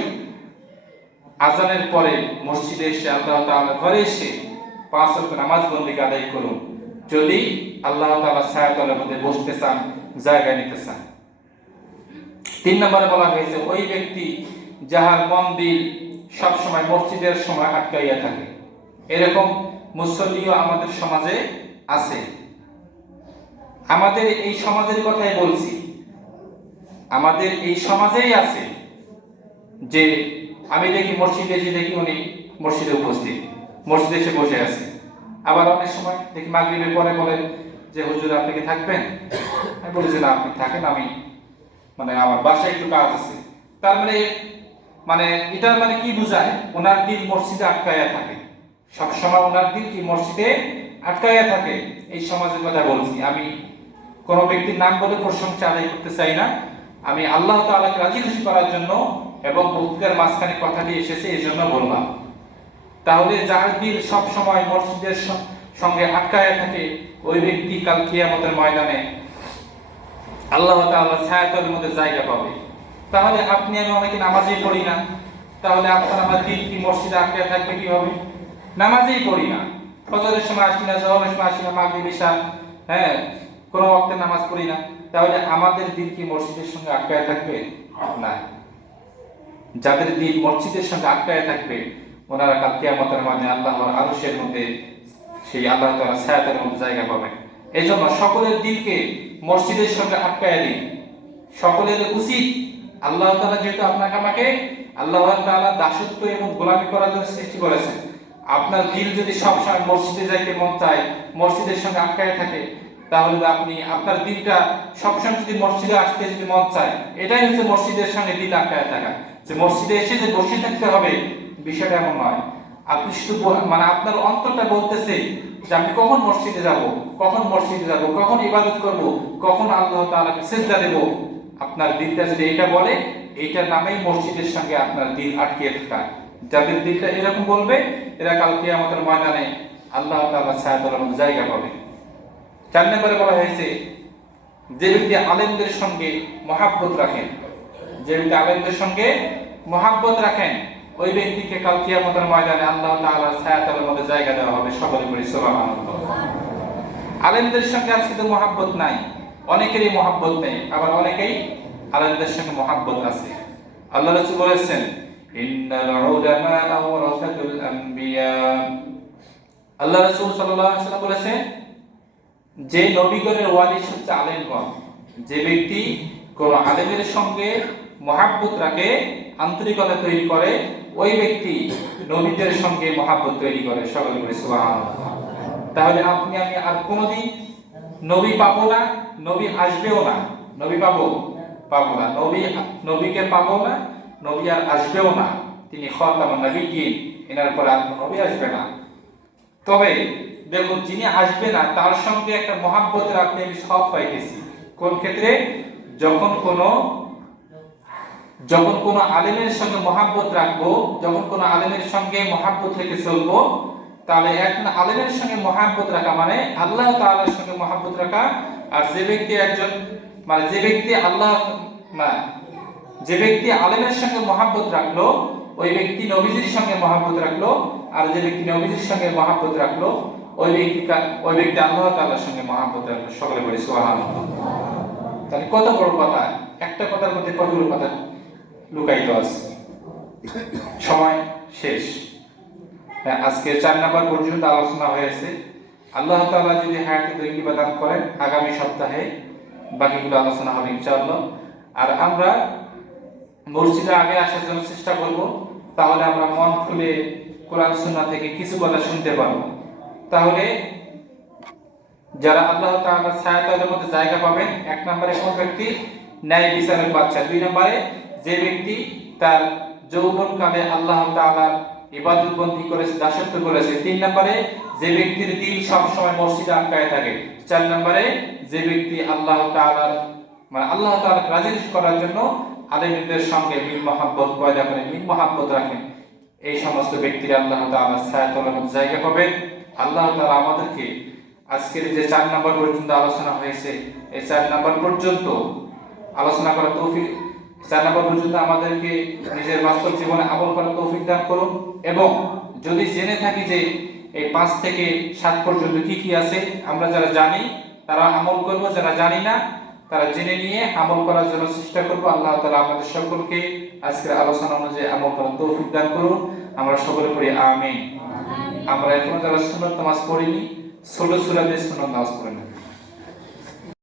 আজানের পরে মসজিদে এসে আল্লাহ তাআলার ঘরে এসে 5 ওয়াক্ত নামাজ বন্দেগী আদায় করুন, যদি আল্লাহ তাআলার ছায়াতলের মধ্যে বসতে চান, জায়গা নিতে চান। 3 নম্বরে বলা হয়েছে ওই ব্যক্তি যাহার মন দিল সব সময় মসজিদের সময় আটকাইয়া থাকে। এরকম মুসল্লিও আমাদের সমাজে আছে। আমাদের এই সমাজের কথাই বলছি, আমাদের এই সমাজেই আছে যে আমি দেখি মসজিদে এসে দেখি উনি মসজিদে উপস্থিত, মসজিদে এসে বসে আছে। আবার অনেক সময় দেখি মাগরিবের পরে বলে যে হুজুর আপনি কি থাকবেন? আমি বলি যে না আপনি থাকেন, আমি আমার বাসায় একটু কাজ আছে। তার মানে এটা কি বোঝায়? ওনার দিল মসজিদে আটকায়া থাকে, সবসময় ওনার দিল কি মসজিদে আটকায়া থাকে। এই সমাজের কথা বলছি, আমি কোন ব্যক্তির নাম বলে প্রশংসা আদায় করতে চাই না। আমি আল্লাহ তাআলাকে রাজি খুশি করার জন্য এবং বক্তৃতার মাঝখানে কথাটি এসেছে এই জন্য বললাম। তাহলে যার দিল সব সময় মসজিদের সঙ্গে আটকায়া থাকে, ওই ব্যক্তি কাল কিয়ামতের ময়দানে আল্লাহ তাআলার ছায়াতলের মধ্যে জায়গা পাবে। তাহলে আপনি আমি অনেকে নামাজই পড়ি না, তাহলে আপনার আমার দিল কি মসজিদে আটকায়া থাকবে কিভাবে? নামাজই পড়ি না, ফজরের সময় আসি না, জোহরের সময় আসি না, মাগরিব ইশা কোনো ওয়াক্তে নামাজ পড়ি না, তাহলে আমাদের দিল কি মসজিদের সঙ্গে আটকায়া থাকবে? না। যাদের দিল মসজিদের সঙ্গে আটকায়া থাকবে ওনারা কাল কিয়ামতের ময়দানে আল্লাহর আরশের মধ্যে সেই আল্লাহ তাআলার ছায়াতলের মধ্যে জায়গা পাবে। এজন্য সকলের দিলকে মসজিদের সঙ্গে আটকায়া দিন। সকলের উচিত, আল্লাহ তাআলা যেহেতু আপনাকে আমাকে আল্লাহ তাআলার দাসত্ব এবং গোলামি করার জন্য সৃষ্টি করেছেন, আপনার দিল যদি সবসময় মসজিদে যাইতে মন চায়, মসজিদের সঙ্গে আটকায় থাকে, তাহলে আপনি আপনার দিলটা সবসময় যদি মসজিদে আসতে যদি মন চায়, এটাই হচ্ছে মসজিদের সঙ্গে দিল আটকায় থাকা। যে মসজিদে এসে যে বসে থাকতে হবে বিষয়টা এমন নয়। আপনি শুধু আপনার অন্তরটা বলতেছে যে আমি কখন মসজিদে যাব, কখন ইবাদত করব, কখন আল্লাহ তাআলাকে সিজদা দেব। আপনার দিলটা যদি এটা বলে, এইটার নামেই মসজিদের সঙ্গে আপনার দিল আটকে থাকা। যাদের দিলটা এরকম বলবে এরা কাল কিয়ামতের ময়দানে আল্লাহ তাআলার ছায়াতলের মধ্যে জায়গা পাবে। 4 নম্বরে বলা হয়েছে যে ব্যক্তি আলেমদের সঙ্গে মহাব্বত রাখেন, ওই ব্যক্তিকে কাল কিয়ামতের ময়দানে আল্লাহ তাআলার ছায়াতলের মধ্যে জায়গা দেওয়া হবে। সকলে বলি সুবহানাল্লাহ। আলেমদের সঙ্গে আজকে তো মহাব্বত নাই, অনেকেরই মহাব্বত নেই, আবার অনেকেই আলেমদের সঙ্গে মহাব্বত আছে। আল্লাহ রাসূল বলেছেন ইন্নাল উলামা ওয়ারাসাতুল আম্বিয়া। আল্লাহ রাসূল সাল্লাল্লাহু আলাইহি ওয়াসাল্লাম বলেছেন যে নবীগণের ওয়ারিস হচ্ছে আলেমগণ। যে ব্যক্তি কোন আলেমের সঙ্গে মহাব্বত রাখে, আন্তরিকতা তৈরি করে, ওই ব্যক্তি নবীদের সঙ্গে মহাব্বত তৈরি করে। সকলে বলি সুবহানাল্লাহ। তাহলে আপনি আমি আর কোনোদিন নবী পাবো না, নবী আসবেও না। নবী পাবো না, নবীকে পাবো না, নবী আর আসবেও না। তিনি খাতামুন নবিয়্যিন, এনার পরে আর নবী আসবে না। তবে দেখুন, যিনি আসবে না তার সঙ্গে একটা মহাব্বতের আপনি আমি সব পাইতেছি। কোন ক্ষেত্রে? যখন কোন আলেমের সঙ্গে মহাব্বত রাখবো, যখন কোন আলেমের সঙ্গে মহাব্বত থেকে চলবো, তাহলে এখন আলেমের সঙ্গে মহাব্বত রাখা মানে আল্লাহ তাআলার সঙ্গে মহাব্বত রাখা। আর যে ব্যক্তি আলেমের সঙ্গে মহাব্বত রাখলো, ওই ব্যক্তি নবীজির সঙ্গে মহাব্বত রাখলো। আর যে ব্যক্তি নবীজির সঙ্গে মহাব্বত রাখলো, ওই ব্যক্তি আল্লাহ তাআলার সঙ্গে মহাব্বত রাখলো। সকলে বলি সুবহানাল্লাহ। তাহলে কত বড় কথা! একটা কথার মধ্যে কতগুলো কথা লুকায়িত আছে। সময় শেষ। আজকে 4 নম্বর পর্যন্ত আলোচনা হয়েছে। আল্লাহ তাআলা যদি হায়াতে দৈর্ঘ্য দান করেন, আগামী সপ্তাহে বাকিগুলো আলোচনা হবে ইনশাআল্লাহ। আর আমরা মসজিদে আগে আসার জন্য চেষ্টা করব, তাহলে আমরা মন খুলে কোরআন সুন্নাহ থেকে কিছু কথা শুনতে পারবো। তাহলে যারা আল্লাহ তাআলার ছায়াতলের মধ্যে জায়গা পাবেন, 1 নম্বরে কোন ব্যক্তি? ন্যায় বিচারের বাদশা। 2 নম্বরে যে ব্যক্তি তার যৌবনকালে আল্লাহ তাআলার ইবাদত বন্দী করেছে, দাসত্ব করেছে। 3 নম্বরে যে ব্যক্তির দিল সব সময় মসজিদে আটকায় থাকে। 4 নম্বরে যে ব্যক্তি আল্লাহ তাআলাকে রাজি করার জন্য আলেমদের সঙ্গে মিল মহাব্বত পয়দা করে, মিল মহাব্বত রাখেন। এই সমস্ত ব্যক্তিরা আল্লাহ তাআলার ছায়াতলের মধ্যে জায়গা পাবেন। আল্লাহ তাআলা আমাদেরকে আজকের যে 4 নম্বর পর্যন্ত আলোচনা হয়েছে, এই 4 নম্বর পর্যন্ত আলোচনা করার তৌফিক জানাবা পর্যন্ত আমাদেরকে নিজের বাস্তব জীবনে আমল করার তৌফিক দান করুন। এবং যদি জেনে থাকি যে এই 5 থেকে 7 পর্যন্ত কি কি আছে, আমরা যারা জানি তারা আমল করব, যারা জানি না তারা জেনে নিয়ে আমল করার জন্য চেষ্টা করব। আল্লাহ তাআলা আমাদের সকলকে আজকের আলোচনা অনুযায়ী আমল করার তৌফিক দান করুন। আমরা সকলে পড়ি আমিন। আমরা এখনো যারা সুন্নত নামাজ পড়িনি, ষোলো সূরা দিয়ে সুন্নত নামাজ পড়ে নেব।